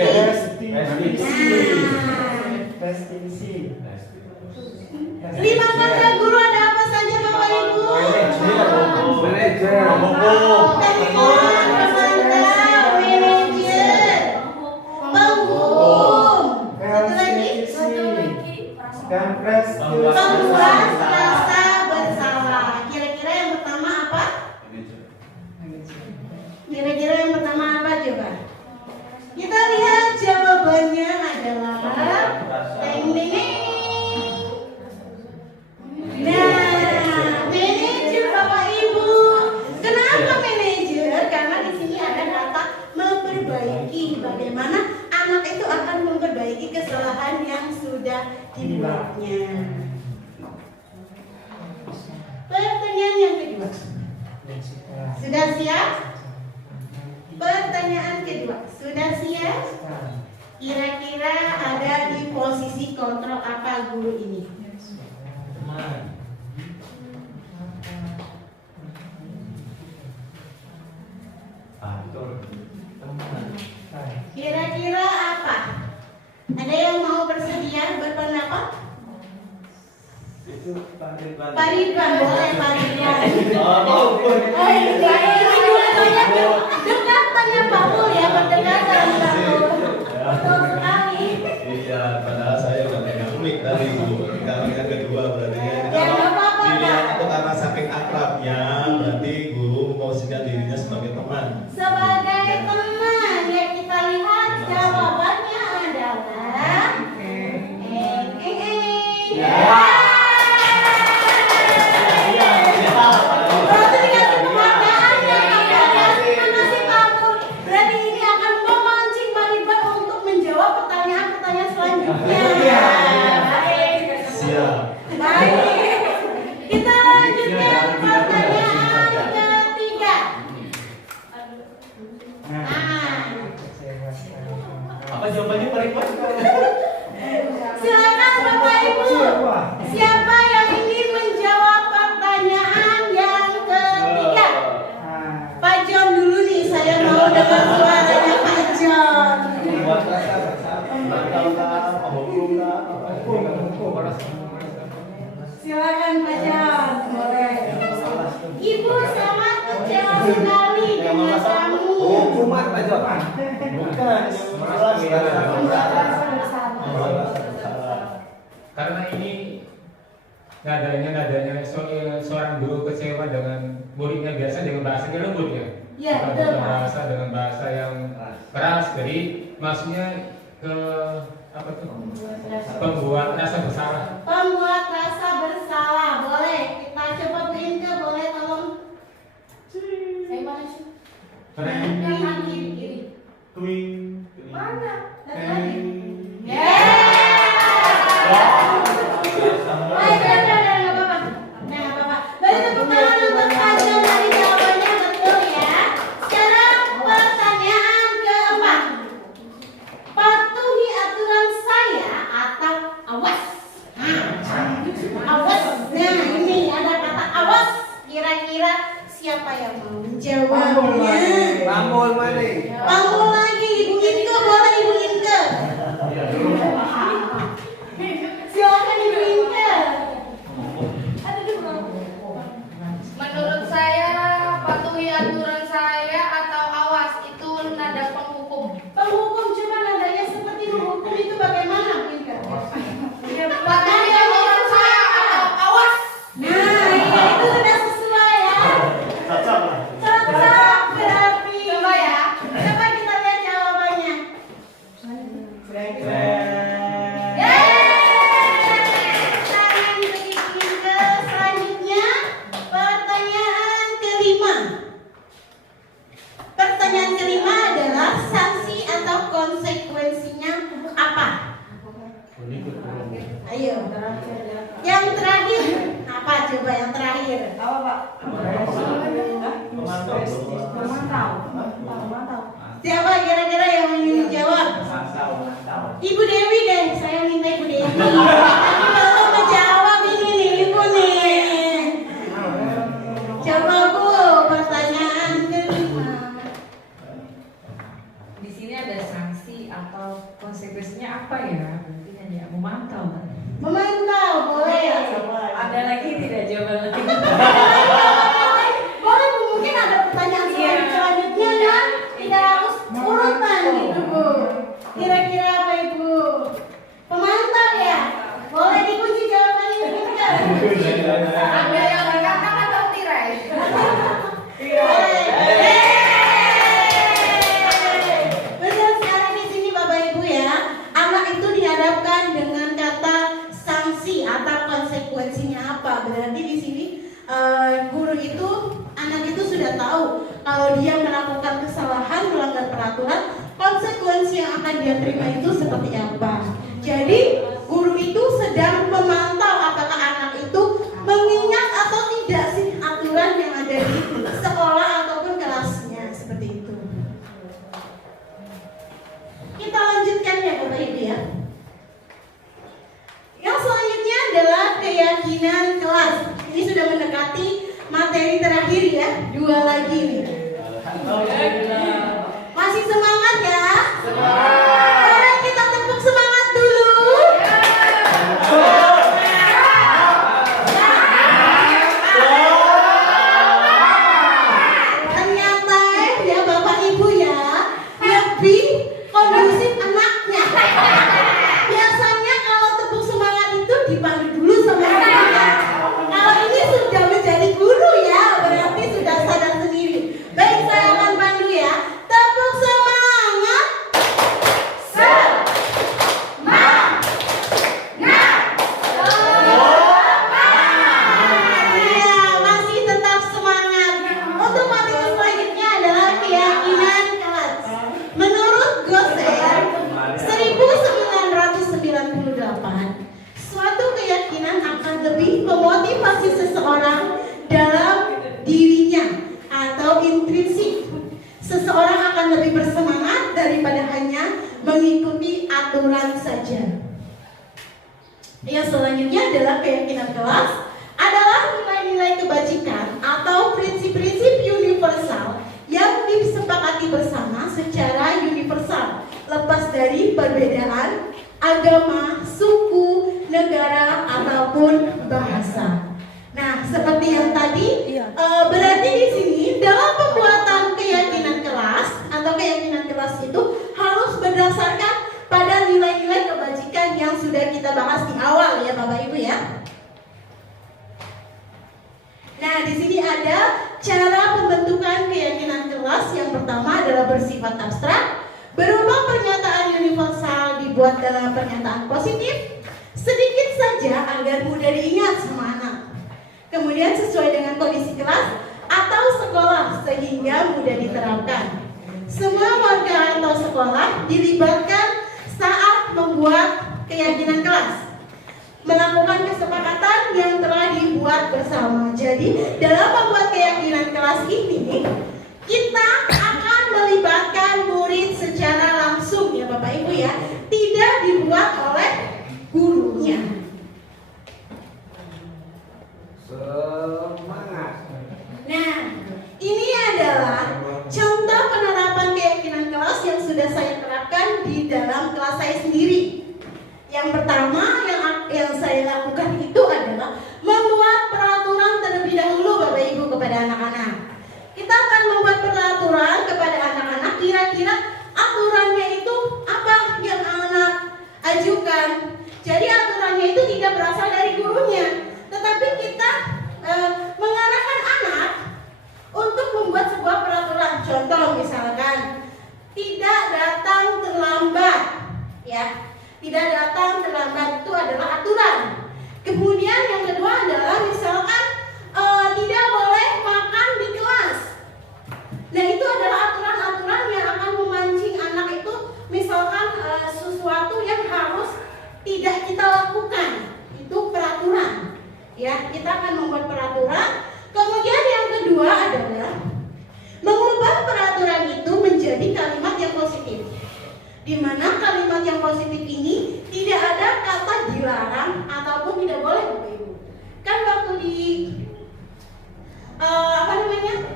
Lima kata guru ada apa saja Bapak Ibu? Manajer. Pembuat rasa bersalah. Kira-kira yang pertama apa? Kira-kira yang pertama apa coba? Kita lihat jawabannya adalah deng deng deng. Nah, manajer Bapak Ibu. Kenapa manajer? Karena di sini ada kata memperbaiki. Bagaimana anak itu akan memperbaiki kesalahan yang sudah dibuatnya. Pertanyaan yang kedua. Sudah siap? Pertanyaan kedua. Sudah siap? Kira-kira ada di posisi kontrol apa guru ini? Kira-kira apa? Ada yang mau bersedia berpendapat? Pak Ridwan, boleh Pak Ridwan. Dekatannya Pak Mul ya, berdekatan Pak Mul. Betul sekali. Iya, padahal saya udah pegang mic tadi Bu. Kalau yang kedua berarti Ya, nggak apa-apa, dirinya Pak. itu karena saking akrabnya, berarti guru memposisikan dirinya sebagai teman. Sebagai teman, ya kita lihat jawabannya adalah Berarti dikasih penghargaannya makasih Pak Mul. Berarti ini akan memancing Pak Ridwan untuk menjawab pertanyaan-pertanyaan selanjutnya. Siap. Baik. Kita lanjutkan pertanyaan ketiga. Apa jawabannya Pak Ridwan? Silakan Bapak Ibu. Siapa yang ingin menjawab pertanyaan yang ketiga? Pak John dulu nih, saya mau dengar suaranya Pak John. Silakan Pak John, boleh. Ibu sangat kecewa sekali dengan kamu. Hukuman Pak Jok. Karena ini nadanya seorang guru kecewa dengan muridnya biasa dengan bahasanya lembut ya. Iya, Bukan betul, dengan Pak. bahasa yang keras. Jadi maksudnya ke apa tuh? Pembuat rasa bersalah. Pembuat rasa bersalah, boleh. Kita coba Bu Inke, boleh tolong. Saya mana sih? Kanan kiri. Mana? Tadi. Beri tepuk tangan untuk Pak John dari jawabannya betul ya. Sekarang pertanyaan keempat. Patuhi aturan saya atau awas? Awas. Nah ini ada kata awas. Kira-kira siapa yang mau menjawabnya? Pamul mana? Pamul lagi, Ibu Inke, boleh Ibu Inke? Silakan Ibu Inke. Menurut saya, patuhi aturan saya atau awas itu nada penghukum. Penghukum cuma nadanya seperti menghukum itu bagaimana Bu Inke? Patuhi aturan saya atau awas. Nah, iya itu sudah sesuai ya. Cocok berarti. Coba ya. Coba kita lihat jawabannya. Selanjutnya pertanyaan kelima. Pertanyaan kelima adalah sanksi atau konsekuensinya apa? Ayo. Yang terakhir apa coba yang terakhir? Apa Pak? Memantau. Siapa kira-kira yang ingin jawab? Ibu Dewi deh, saya minta Ibu Dewi. Tapi kalau menjawab ini diterapkan dengan kata sanksi atau konsekuensinya apa. Berarti di sini guru itu, anak itu sudah tahu kalau dia melakukan kesalahan, melanggar peraturan, konsekuensi yang akan dia terima itu seperti apa. Jadi guru itu sedang memantau apakah anak itu mengingat atau tidak sih aturan yang ada di sekolah ataupun kelasnya, seperti itu. Kita lanjutkan ya Bapak Ibu ya. Yang selanjutnya adalah keyakinan kelas. Ini sudah mendekati materi terakhir ya, 2 lagi nih. Masih semangat ya? Semangat. Kita tepuk semangat dulu. Ternyata ya Bapak Ibu ya, lebih kondusif anaknya. Biasanya kalau tepuk semangat itu dipandu dulu sama gurunya. Kalau ini sudah menjadi guru ya, berarti sudah sadar sendiri. Baik, saya akan pandu ya. Tepuk semangat. Iya, masih tetap semangat. Untuk materi selanjutnya adalah keyakinan kelas. Menurut Goser 1998, suatu keyakinan akan lebih memotivasi seseorang dalam dirinya atau intrinsik. Seseorang akan lebih bersemangat daripada hanya mengikuti aturan saja. Yang selanjutnya adalah keyakinan kelas adalah nilai-nilai kebajikan atau prinsip-prinsip universal yang disepakati bersama secara universal, lepas dari perbedaan agama, suku, negara, ataupun bahasa. Nah, seperti yang tadi, berarti di sini dalam pembuatan keyakinan kelas atau keyakinan kelas itu harus berdasarkan pada nilai-nilai kebajikan yang sudah kita bahas di awal ya Bapak Ibu ya. Nah, di sini ada cara pembentukan keyakinan kelas. Yang pertama adalah bersifat abstrak, berupa pernyataan universal dibuat dalam pernyataan positif, sedikit saja agar mudah diingat sama anak. Kemudian sesuai dengan kondisi kelas atau sekolah sehingga mudah diterapkan. Semua warga atau sekolah dilibatkan saat membuat keyakinan kelas, melakukan kesepakatan yang telah dibuat bersama. Jadi dalam membuat keyakinan kelas ini kita akan melibatkan murid secara langsung ya Bapak Ibu ya, tidak dibuat oleh gurunya. Semangat. Nah, ini adalah contoh penerapan keyakinan kelas yang sudah saya terapkan di dalam kelas saya sendiri. Yang pertama yang saya lakukan itu adalah membuat peraturan terlebih dahulu Bapak Ibu kepada anak-anak. Kita akan membuat peraturan kepada anak-anak, kira-kira aturannya itu apa yang anak ajukan. Jadi aturannya itu tidak berasal dari gurunya, tetapi kita mengarahkan anak untuk membuat sebuah peraturan. Contoh misalkan tidak datang terlambat, ya. Tidak datang terlambat itu adalah aturan. Kemudian yang kedua adalah misalkan tidak boleh makan di kelas. Nah, itu adalah aturan-aturan yang akan memancing anak itu, misalkan sesuatu yang harus tidak kita lakukan. Itu peraturan. Ya, kita akan membuat peraturan. Kemudian yang kedua adalah mengubah peraturan itu menjadi kalimat yang positif, di mana kalimat yang positif ini tidak ada kata dilarang ataupun tidak boleh Bapak Ibu. Kan waktu di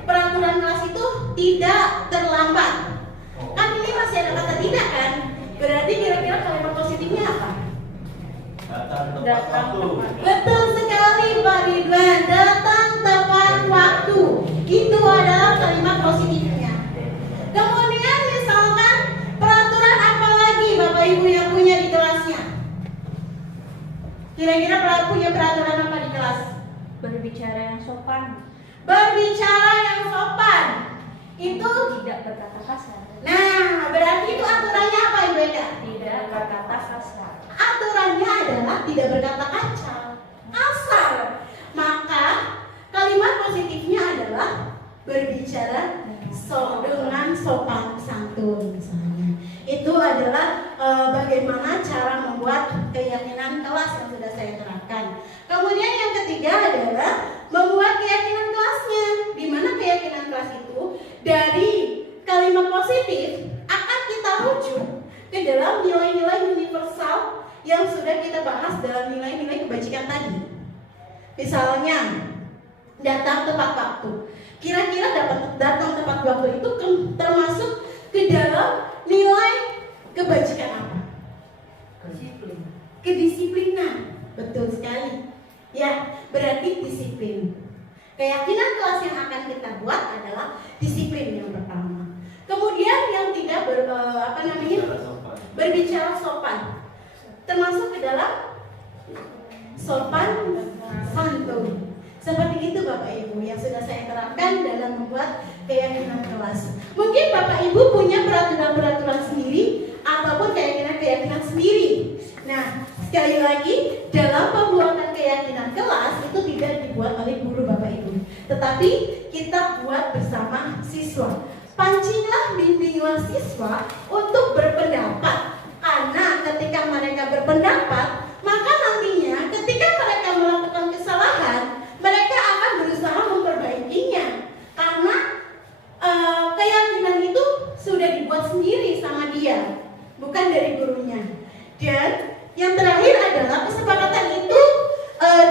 peraturan kelas itu tidak terlambat. Kan ini masih ada kata tidak kan? Berarti kira-kira kalimat positifnya apa? Datang tepat waktu. Betul sekali Pak Ridwan, datang tepat waktu. Itu adalah kalimat positifnya. Kemudian misalkan peraturan apa lagi Bapak Ibu yang punya di kelasnya? Kira-kira punya peraturan apa di kelas? Berbicara yang sopan. Berbicara yang sopan. Itu Tidak berkata kasar. nah, berarti itu aturannya apa Ibu Eka? Tidak berkata kasar. tidak berkata kacau, kasar. Maka kalimat positifnya adalah berbicara dengan sopan santun misalnya. Itu adalah bagaimana cara membuat keyakinan kelas yang sudah saya terapkan. Kemudian yang ketiga adalah membuat keyakinan kelasnya, di mana keyakinan kelas itu dari kalimat positif akan kita rujuk ke dalam nilai-nilai universal yang sudah kita bahas dalam nilai-nilai kebajikan tadi. Misalnya datang tepat waktu. Kira-kira datang tepat waktu itu termasuk ke dalam nilai kebajikan apa? Kedisiplinan. Betul sekali. Ya, berarti disiplin. Keyakinan kelas yang akan kita buat adalah disiplin yang pertama. Kemudian yang tidak berbicara sopan. Termasuk ke dalam sopan santun. Seperti itu Bapak Ibu yang sudah saya terapkan dalam membuat keyakinan kelas. Mungkin Bapak Ibu punya peraturan-peraturan sendiri ataupun keyakinan-keyakinan sendiri. Nah, sekali lagi dalam pembuatan keyakinan kelas itu tidak dibuat oleh guru Bapak Ibu, tetapi kita buat bersama siswa. Pancinglah, bimbinglah siswa untuk berpendapat. Karena ketika mereka berpendapat, maka nantinya ketika mereka melakukan kesalahan, mereka akan berusaha memperbaikinya. Karena keyakinan itu sudah dibuat sendiri sama dia, bukan dari gurunya. Dan yang terakhir adalah kesepakatan itu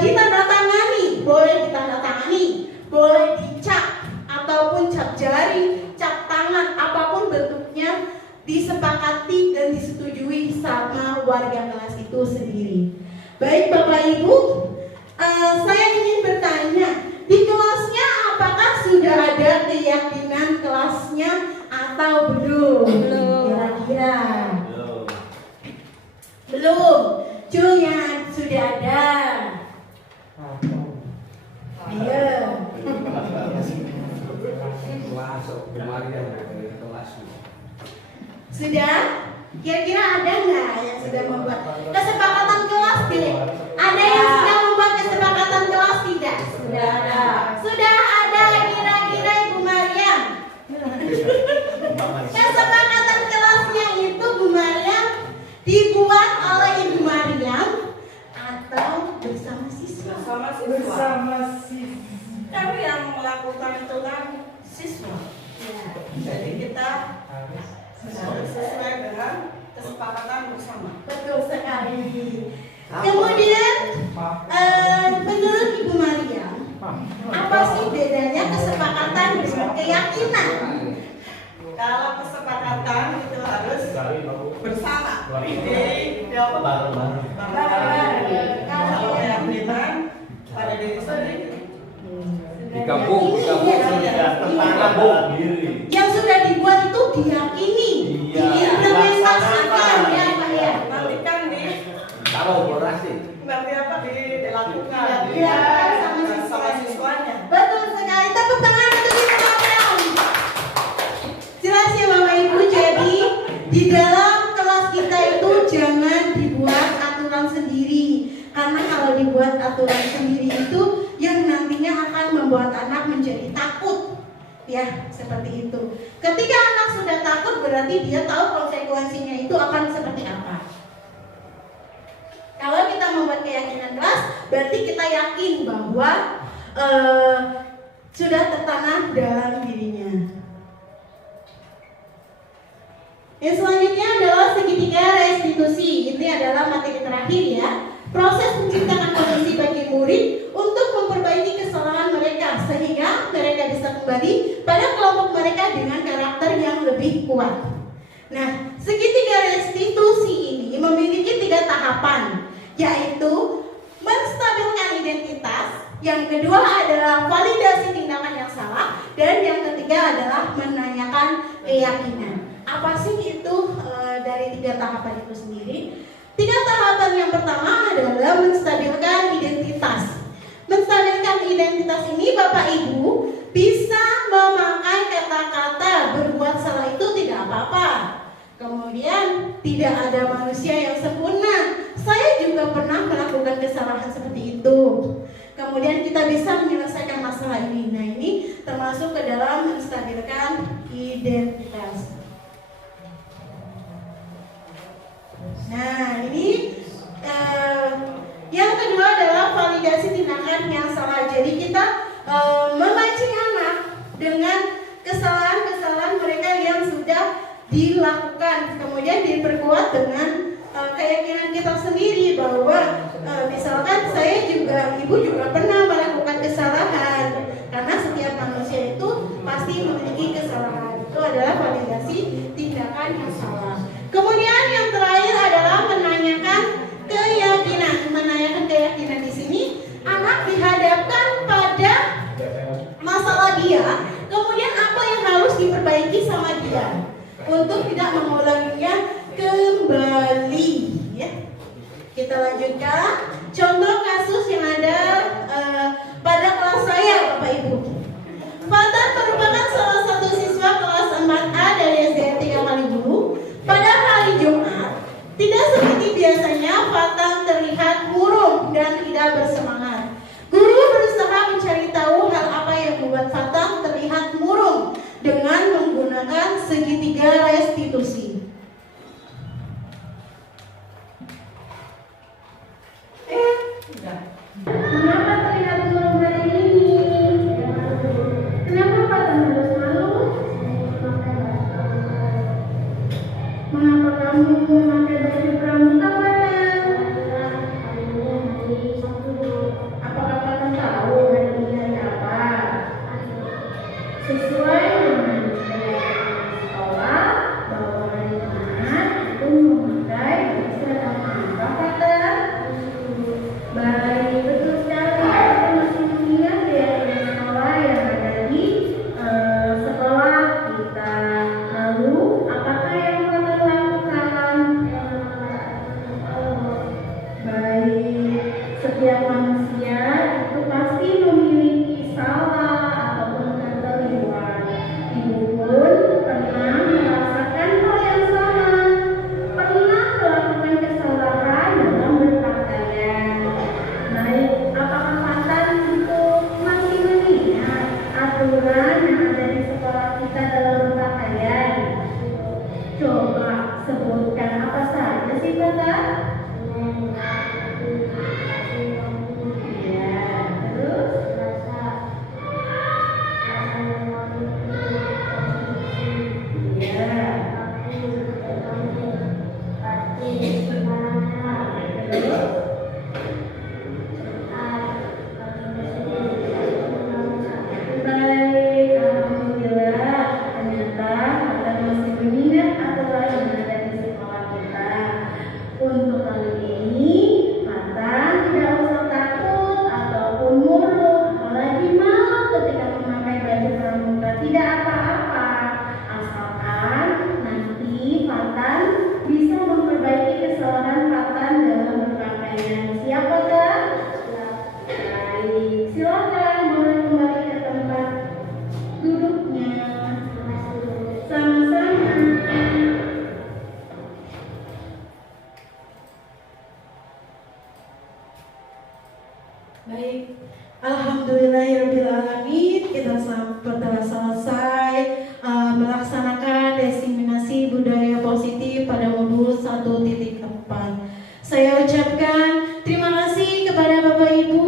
ditandatangani, boleh ditandatangani, boleh dicap ataupun cap jari, cap tangan, apapun bentuknya, disepakati dan disetujui sama warga kelas itu sendiri. Baik Bapak Ibu, saya ingin bertanya, di kelasnya apakah sudah ada keyakinan kelasnya atau belum? Kira-kira belum. Julian sudah ada. Iya. Sudah? Kira-kira ada nggak yang sudah membuat kesepakatan kelas deh? Ada yang sudah membuat kesepakatan kelas tidak? Sudah ada. Sudah ada kira-kira Ibu Mariam. Kesepakatan kelasnya itu Bu Mariam dibuat oleh Ibu Mariam atau bersama siswa? Bersama siswa. Tapi yang melakukan itu kan siswa. Ya. Jadi kita harus sesuai dengan kesepakatan bersama. Betul sekali. Kemudian menurut Ibu Mariam, apa sih bedanya kesepakatan dengan keyakinan? Kalau kesepakatan itu harus bersama. Jadi bareng-bareng. Kalau keyakinan pada diri sendiri. Di kampung yang sudah dibuat itu diyakini, diimplementasikan ya Pak ya. Nanti kan kolaborasi. Berarti apa dilakukan? Ya, sama siswanya. Betul sekali. Tepuk tangan untuk Ibu Mariam. Jelas ya Bapak Ibu. Jadi di dalam kelas kita itu jangan dibuat aturan sendiri. Karena kalau dibuat aturan sendiri itu yang nantinya akan membuat anak menjadi takut. Ya, seperti itu. Ketika anak sudah takut berarti dia tahu konsekuensinya itu akan seperti apa. Kalau kita membuat keyakinan kelas, berarti kita yakin bahwa sudah tertanam dalam dirinya. Yang selanjutnya adalah segitiga restitusi. Ini adalah materi terakhir ya. Proses menciptakan kondisi bagi murid untuk memperbaiki kesalahan mereka sehingga mereka bisa kembali pada kelompok mereka dengan karakter yang lebih kuat. Nah, segitiga restitusi ini memiliki 3 tahapan, yaitu menstabilkan identitas, yang kedua adalah validasi tindakan yang salah, dan yang ketiga adalah menanyakan keyakinan. Apa sih itu dari 3 tahapan itu sendiri? 3 tahapan yang pertama adalah menstabilkan identitas. Menstabilkan identitas ini Bapak Ibu bisa memakai kata-kata berbuat salah itu tidak apa-apa. Kemudian tidak ada manusia yang sempurna. Saya juga pernah melakukan kesalahan seperti itu. Kemudian kita bisa menyelesaikan masalah ini. Nah, ini termasuk ke dalam menstabilkan identitas. Nah, ini yang kedua adalah validasi tindakan yang salah. Jadi kita memancing anak dengan kesalahan-kesalahan mereka yang sudah dilakukan, kemudian diperkuat dengan keyakinan kita sendiri bahwa misalkan ibu juga pernah melakukan kesalahan, karena setiap manusia itu pasti memiliki kesalahan. Itu adalah validasi tindakan yang salah. Kemudian yang terakhir adalah menanyakan keyakinan. Menanyakan keyakinan di sini anak dihadapkan pada masalah dia, kemudian apa yang harus diperbaiki sama dia untuk tidak mengulanginya kembali. Ya. Kita lanjutkan. Contoh kasus yang ada pada kelas saya, Bapak Ibu. Fatan merupakan salah satu siswa kelas 4A dari SDN 3 Kalibulu. Pada hari Jumat, tidak seperti biasanya, Fatan terlihat murung dan tidak bersemangat. Guru berusaha mencari tahu hal apa yang membuat Fatan terlihat murung dengan menggunakan segitiga restitusi. Kenapa terlihat murung hari ini? Kenapa Fatan harus malu? Mengapa kamu memakai baju pramuka, Fatan? Apakah Fatan tahu hari ini hari apa? Sesuai dengan sekolah bahwa hari Jumat itu memakai seragam apa, Fatan? Baik, betul sekali. Kita masih mengingat keyakinan sekolah yang ada di sekolah kita. Lalu, apakah yang Fatan lakukan? Baik, setiap manusia itu pasti memiliki salah ataupun kekeliruan. Ibu pun pernah merasakan hal yang sama, pernah melakukan kesalahan dalam berpakaian. Baik, apakah Fatan itu masih mengingat aturan yang ada di sekolah kita dalam berpakaian? Coba sebutkan apa saja sih, Fatan? Ya, terus? Ya. Baik, alhamdulillah, ternyata Fatan masih mengingat aturan yang ada di sekolah kita. Untuk kali ini, Fatan tidak usah takut ataupun murung, apalagi malu ketika memakai baju pramuka. Tidak apa-apa, asalkan nanti Fatan bisa memperbaiki kesalahan Fatan dalam berpakaian. Siap, Fatan? Baik, silakan boleh kembali ke tempat duduknya. Sama-sama. Baik, alhamdulillahirrahmanirrahim. Kita telah selesai melaksanakan diseminasi budaya positif pada modul 1.4. Saya ucapkan terima kasih kepada Bapak Ibu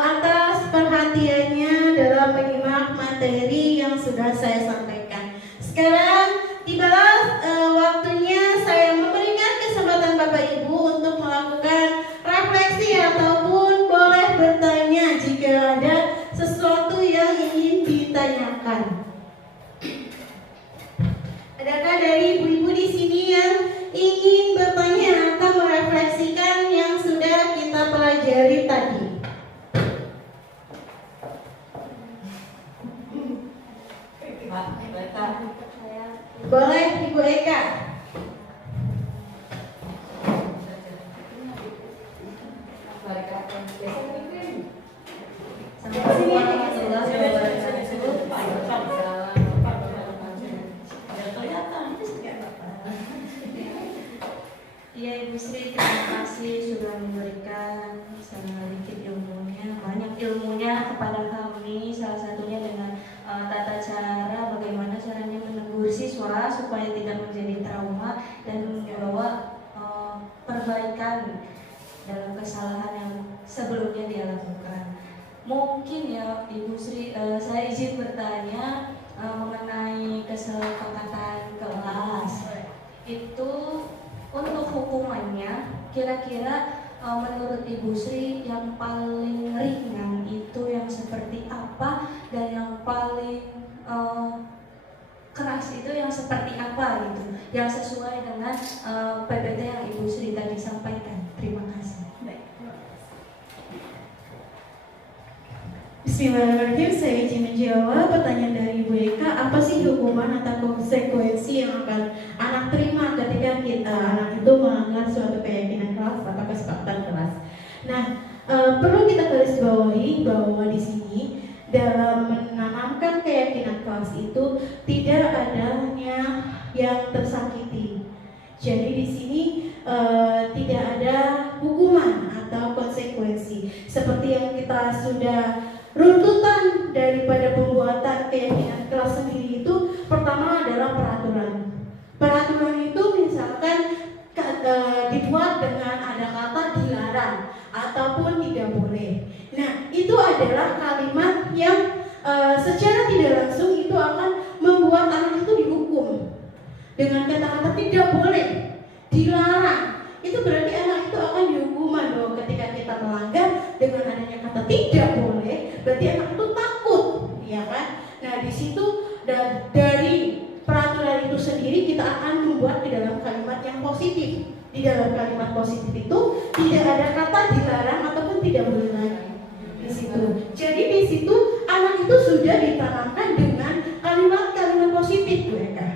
atas perhatiannya dalam menyimak materi yang sudah saya sampaikan. Sekarang tibalah waktunya saya memberikan kesempatan Bapak Ibu untuk melakukan refleksi ataupun boleh bertanya jika ada sesuatu yang ingin ditanyakan. Adakah dari ibu-ibu di sini yang ingin bertanya atau merefleksikan yang sudah kita pelajari tadi? Boleh, Ibu Eka. Iya Ibu Sri, terima kasih sudah memberikan kepada kami, salah satunya dengan tata cara bagaimana caranya menegur siswa supaya tidak menjadi trauma dan membawa perbaikan dalam kesalahan yang sebelumnya dia lakukan. Mungkin ya Ibu Sri, saya izin bertanya mengenai kesepakatan kelas. Itu untuk hukumannya kira-kira menurut Ibu Sri yang paling ringan itu yang seperti apa, dan yang paling keras itu yang seperti apa gitu, yang sesuai dengan PPT yang Ibu Sri tadi sampaikan. Terima kasih. Bismillahirrahmanirrahim, saya izin menjawab pertanyaan dari Ibu Eka. Apa sih hukuman atau konsekuensi yang akan anak terima ketika anak itu melanggar suatu keyakinan kelas atau kesepakatan kelas? Nah, perlu kita garis bawahi bahwa di sini dalam menanamkan keyakinan kelas itu tidak adanya yang tersakiti. Jadi di sini tidak ada hukuman atau konsekuensi seperti yang kita sudah runtutan daripada pembuatan keyakinan kelas sendiri. Itu pertama adalah peraturan. Peraturan itu misalkan dibuat dengan ada kata dilarang ataupun tidak boleh. Nah, itu adalah kalimat yang secara tidak langsung itu akan membuat anak itu dihukum dengan kata-kata tidak boleh, dilarang. Itu berarti anak itu akan dihukuman bahwa ketika kita melanggar dengan adanya kata tidak boleh, berarti anak itu takut, ya kan? Nah, di situ dari peraturan itu sendiri kita akan membuat di dalam kalimat yang positif. Di dalam kalimat positif itu tidak ada kata dilarang ataupun tidak boleh lagi di situ. Jadi di situ anak itu sudah ditanamkan dengan kalimat-kalimat positif, Bu Eka.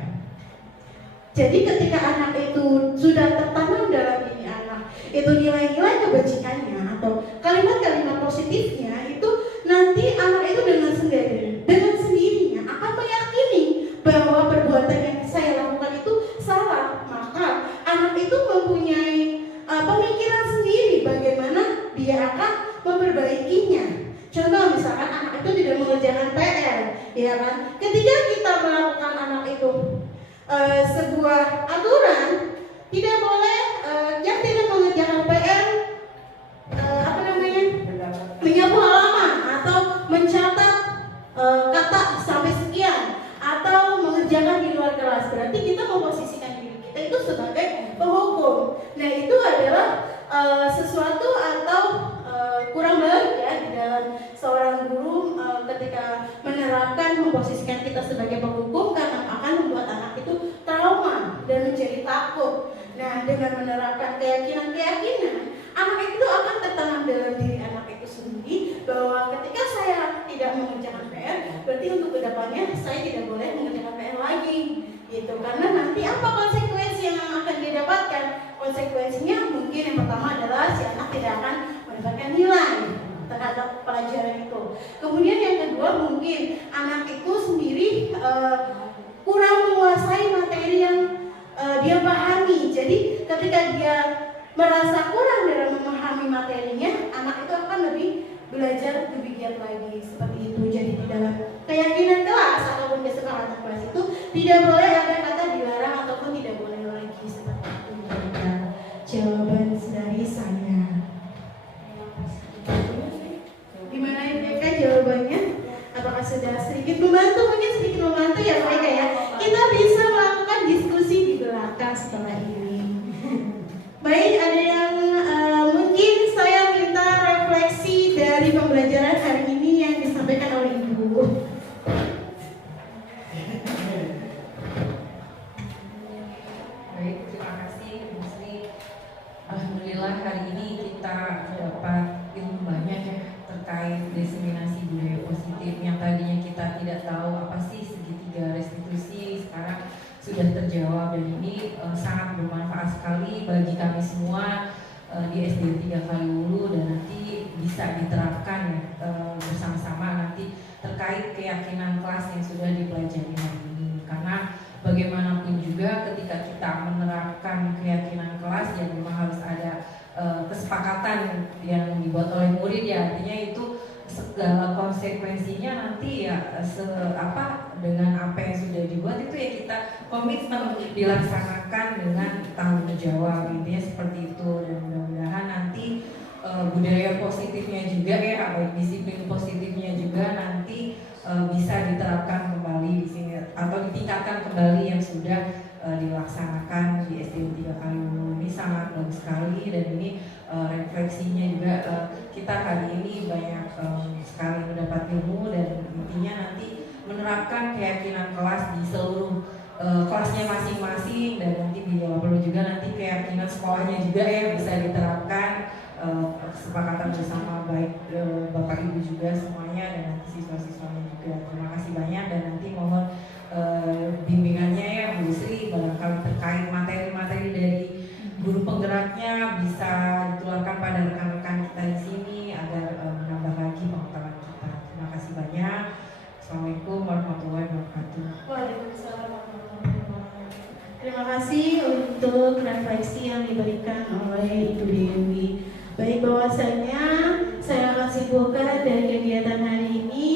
Jadi ketika anak itu sudah tertanam dalam diri anak itu nilai-nilai kebajikannya atau kalimat-kalimat positifnya, itu nanti anak itu dengan sendirinya akan meyakini bahwa perbuatan yang saya lakukan itu salah. Maka anak itu mempunyai pemikiran sendiri bagaimana dia akan memperbaikinya. Contoh misalkan anak itu tidak mengerjakan PR, ya kan? Ketika kita melakukan anak itu sebuah aturan, tidak boleh yang tidak mengerjakan PR menyapu halaman atau mencatat kata sampai sekian atau mengerjakan di luar kelas. Berarti kita memposisikan diri kita itu sebagai penghukum. Nah, itu adalah sesuatu atau kurang baik ya di dalam seorang guru ketika menerapkan memposisikan kita sebagai penghukum, karena akan membuat anak itu trauma dan menjadi takut. Nah, dengan menerapkan keyakinan-keyakinan, anak itu akan tertanam dalam diri anak itu sendiri bahwa ketika saya tidak mengerjakan PR, berarti untuk kedepannya saya tidak boleh mengerjakan PR lagi, gitu. Karena nanti apa konsekuensi yang akan dia dapatkan? Konsekuensinya mungkin yang pertama adalah si anak tidak akan mendapatkan nilai terhadap pelajaran itu. Kemudian yang kedua, mungkin anak itu sendiri kurang menguasai materi yang dia pahami. Jadi ketika dia merasa kurang dalam memahami materinya, anak itu akan lebih belajar lebih giat lagi seperti itu. Jadi di dalam keyakinan kelas ataupun kesepakatan kelas itu tidak boleh ada kata dilarang ataupun tidak boleh lagi seperti itu. Jawaban dari saya. Gimana mereka jawabannya? Apakah sudah sedikit membantu? Mungkin sedikit membantu ya mereka ya. Kita bisa melakukan diskusi di belakang setelah ini. Baik, ada yang mungkin saya minta refleksi dari pembelajaran hari ini yang disampaikan oleh Ibu. Baik, terima kasih Bu Sri. Alhamdulillah hari ini kita dapat ilmu banyak ya terkait diseminasi budaya positif yang tadinya kita tidak tahu apa sih segitiga restitusi, sekarang sudah terjawab, dan ini sangat bermanfaat sekali bagi kami semua di SD 3 Kaliwulu, dan nanti bisa diterapkan ya bersama-sama nanti terkait keyakinan kelas yang sudah dipelajari hari ini. Karena bagaimanapun juga ketika kita menerapkan keyakinan kelas ya memang harus ada kesepakatan yang dibuat oleh murid ya, artinya itu segala konsekuensinya nanti ya dengan apa yang sudah dibuat itu ya kita komitmen dilaksanakan dengan tanggung jawab, intinya seperti itu. Dan mudah-mudahan nanti budaya positifnya juga ya, baik disiplin positifnya juga nanti bisa diterapkan kembali di sini atau ditingkatkan kembali yang sudah dilaksanakan di SDN 3 Kaliwulu. Ini sangat bagus sekali, dan ini refleksinya juga kita hari ini banyak sekali mendapat ilmu, dan intinya nanti menerapkan keyakinan kelas di seluruh kelasnya masing-masing, dan nanti bila perlu juga nanti keyakinan sekolahnya juga ya bisa diterapkan, kesepakatan bersama baik Bapak Ibu juga semuanya dan nanti siswa-siswanya juga. Terima kasih banyak, dan nanti mohon bimbingannya ya Bu Sri barangkali terkait materi-materi dari guru penggeraknya bisa ditularkan pada rekan-rekan kita di sini agar menambah lagi pengetahuan kita. Terima kasih banyak. Assalamualaikum warahmatullahi wabarakatuh. Waalaikumsalam warahmatullahi wabarakatuh. Terima kasih untuk refleksi yang diberikan oleh Ibu Dewi. Baik, bahwasanya saya akan simpulkan dari kegiatan hari ini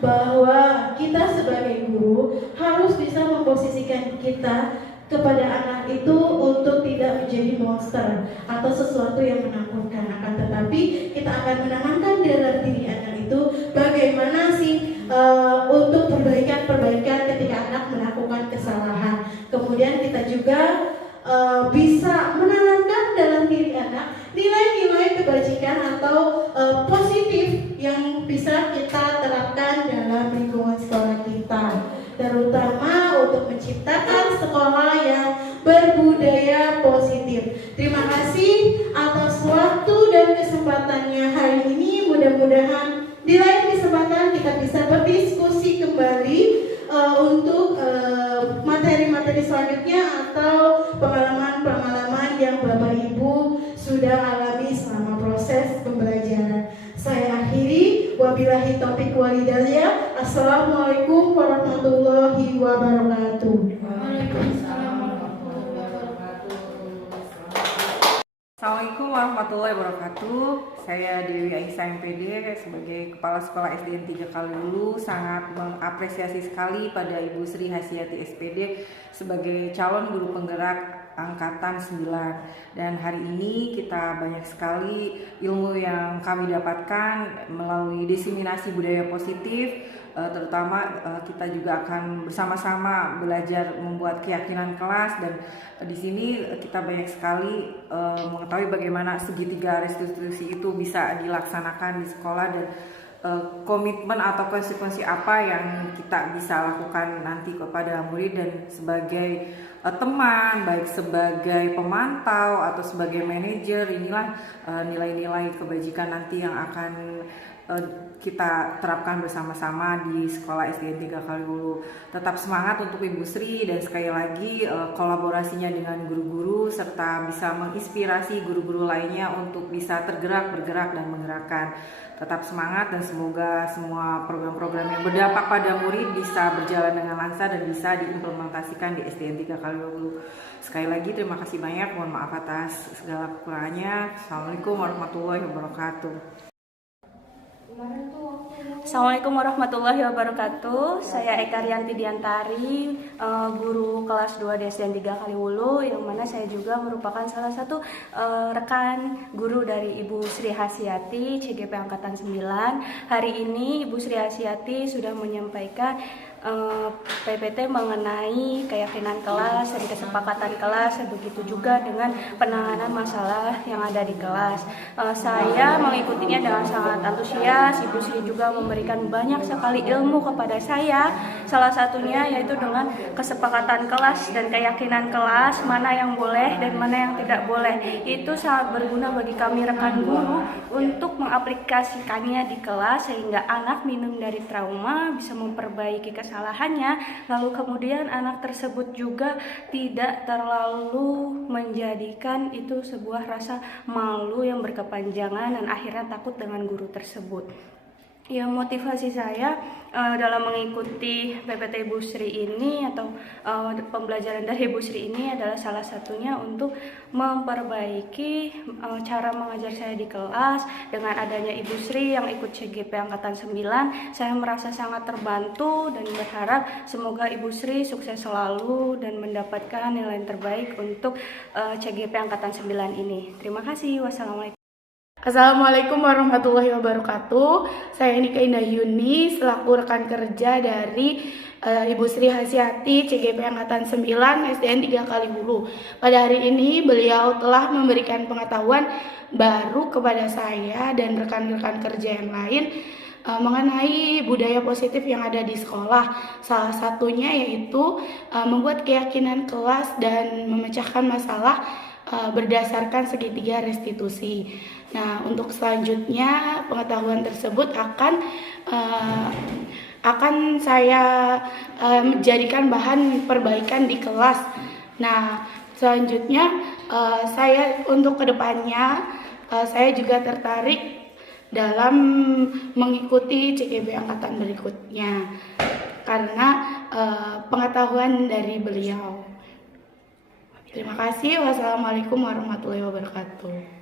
bahwa kita sebagai guru harus bisa memposisikan kita kepada anak itu untuk tidak menjadi monster atau sesuatu yang menakutkan, akan tetapi kita akan menanamkan dalam diri anak itu bagaimana sih untuk perbaikan ketika anak melakukan kesalahan. Kemudian kita juga bisa menanamkan dalam diri anak nilai-nilai kebajikan atau positif yang bisa kita terapkan dalam lingkungan sekolah kita, terutama untuk menciptakan sekolah yang berbudaya positif. Terima kasih atas waktu dan kesempatannya hari ini. Mudah-mudahan di lain kesempatan kita bisa berdiskusi kembali untuk materi-materi selanjutnya atau pengalaman-pengalaman yang Bapak Ibu sudah alami selama proses pembelajaran. Saya akhiri, wabillahi taufiq walhidayah. Assalamualaikum warahmatullahi wabarakatuh. Waalaikumsalam warahmatullahi wabarakatuh. Assalamualaikum warahmatullahi wabarakatuh. Saya Dewi Aisyah MPD sebagai Kepala Sekolah SDN 3 Kaliwulu sangat mengapresiasi sekali pada Ibu Sri Hasyati SPD sebagai calon guru penggerak angkatan 9. Dan hari ini kita banyak sekali ilmu yang kami dapatkan melalui diseminasi budaya positif, terutama kita juga akan bersama-sama belajar membuat keyakinan kelas, dan di sini kita banyak sekali mengetahui bagaimana segitiga restitusi itu bisa dilaksanakan di sekolah, dan komitmen atau konsekuensi apa yang kita bisa lakukan nanti kepada murid. Dan sebagai teman, baik sebagai pemantau atau sebagai manajer, inilah nilai-nilai kebajikan nanti yang akan kita terapkan bersama-sama di sekolah SDN 3 Kaliwulu. Tetap semangat untuk Ibu Sri, dan sekali lagi kolaborasinya dengan guru-guru serta bisa menginspirasi guru-guru lainnya untuk bisa tergerak, bergerak, dan menggerakkan. Tetap semangat, dan semoga semua program-program yang berdampak pada murid bisa berjalan dengan lancar dan bisa diimplementasikan di SDN 3 Kaliwulu. Sekali lagi terima kasih banyak, mohon maaf atas segala kekurangannya. Assalamualaikum warahmatullahi wabarakatuh. Assalamualaikum warahmatullahi wabarakatuh. Saya Eka Rianti Diantari, guru kelas 2 di SDN 3 Kaliwulu, yang mana saya juga merupakan salah satu rekan guru dari Ibu Sri Hasyati CGP Angkatan 9. Hari ini Ibu Sri Hasyati sudah menyampaikan PPT mengenai keyakinan kelas dan kesepakatan kelas, begitu juga dengan penanganan masalah yang ada di kelas. Saya mengikutinya dengan sangat antusias. Ibu Sri juga memberikan banyak sekali ilmu kepada saya, salah satunya yaitu dengan kesepakatan kelas dan keyakinan kelas, mana yang boleh dan mana yang tidak boleh. Itu sangat berguna bagi kami rekan guru untuk mengaplikasikannya di kelas, sehingga anak minum dari trauma bisa memperbaiki kesalahannya, lalu kemudian anak tersebut juga tidak terlalu menjadikan itu sebuah rasa malu yang berkepanjangan dan akhirnya takut dengan guru tersebut. Ya, motivasi saya dalam mengikuti PPT Ibu Sri ini atau pembelajaran dari Ibu Sri ini adalah salah satunya untuk memperbaiki cara mengajar saya di kelas. Dengan adanya Ibu Sri yang ikut CGP Angkatan 9, saya merasa sangat terbantu dan berharap semoga Ibu Sri sukses selalu dan mendapatkan nilai terbaik untuk CGP Angkatan 9 ini. Terima kasih. Wassalamualaikum. Assalamualaikum warahmatullahi wabarakatuh. Saya Nika Indah Yuni selaku rekan kerja dari Ibu Sri Hasyati CGP Angkatan 9 SDN 3 Kali Hulu. Pada hari ini beliau telah memberikan pengetahuan baru kepada saya dan rekan-rekan kerja yang lain mengenai budaya positif yang ada di sekolah. Salah satunya yaitu membuat keyakinan kelas dan memecahkan masalah berdasarkan segitiga restitusi. Nah, untuk selanjutnya pengetahuan tersebut akan saya jadikan bahan perbaikan di kelas. Nah, selanjutnya saya untuk kedepannya saya juga tertarik dalam mengikuti CGP angkatan berikutnya karena pengetahuan dari beliau. Terima kasih. Wassalamualaikum warahmatullahi wabarakatuh.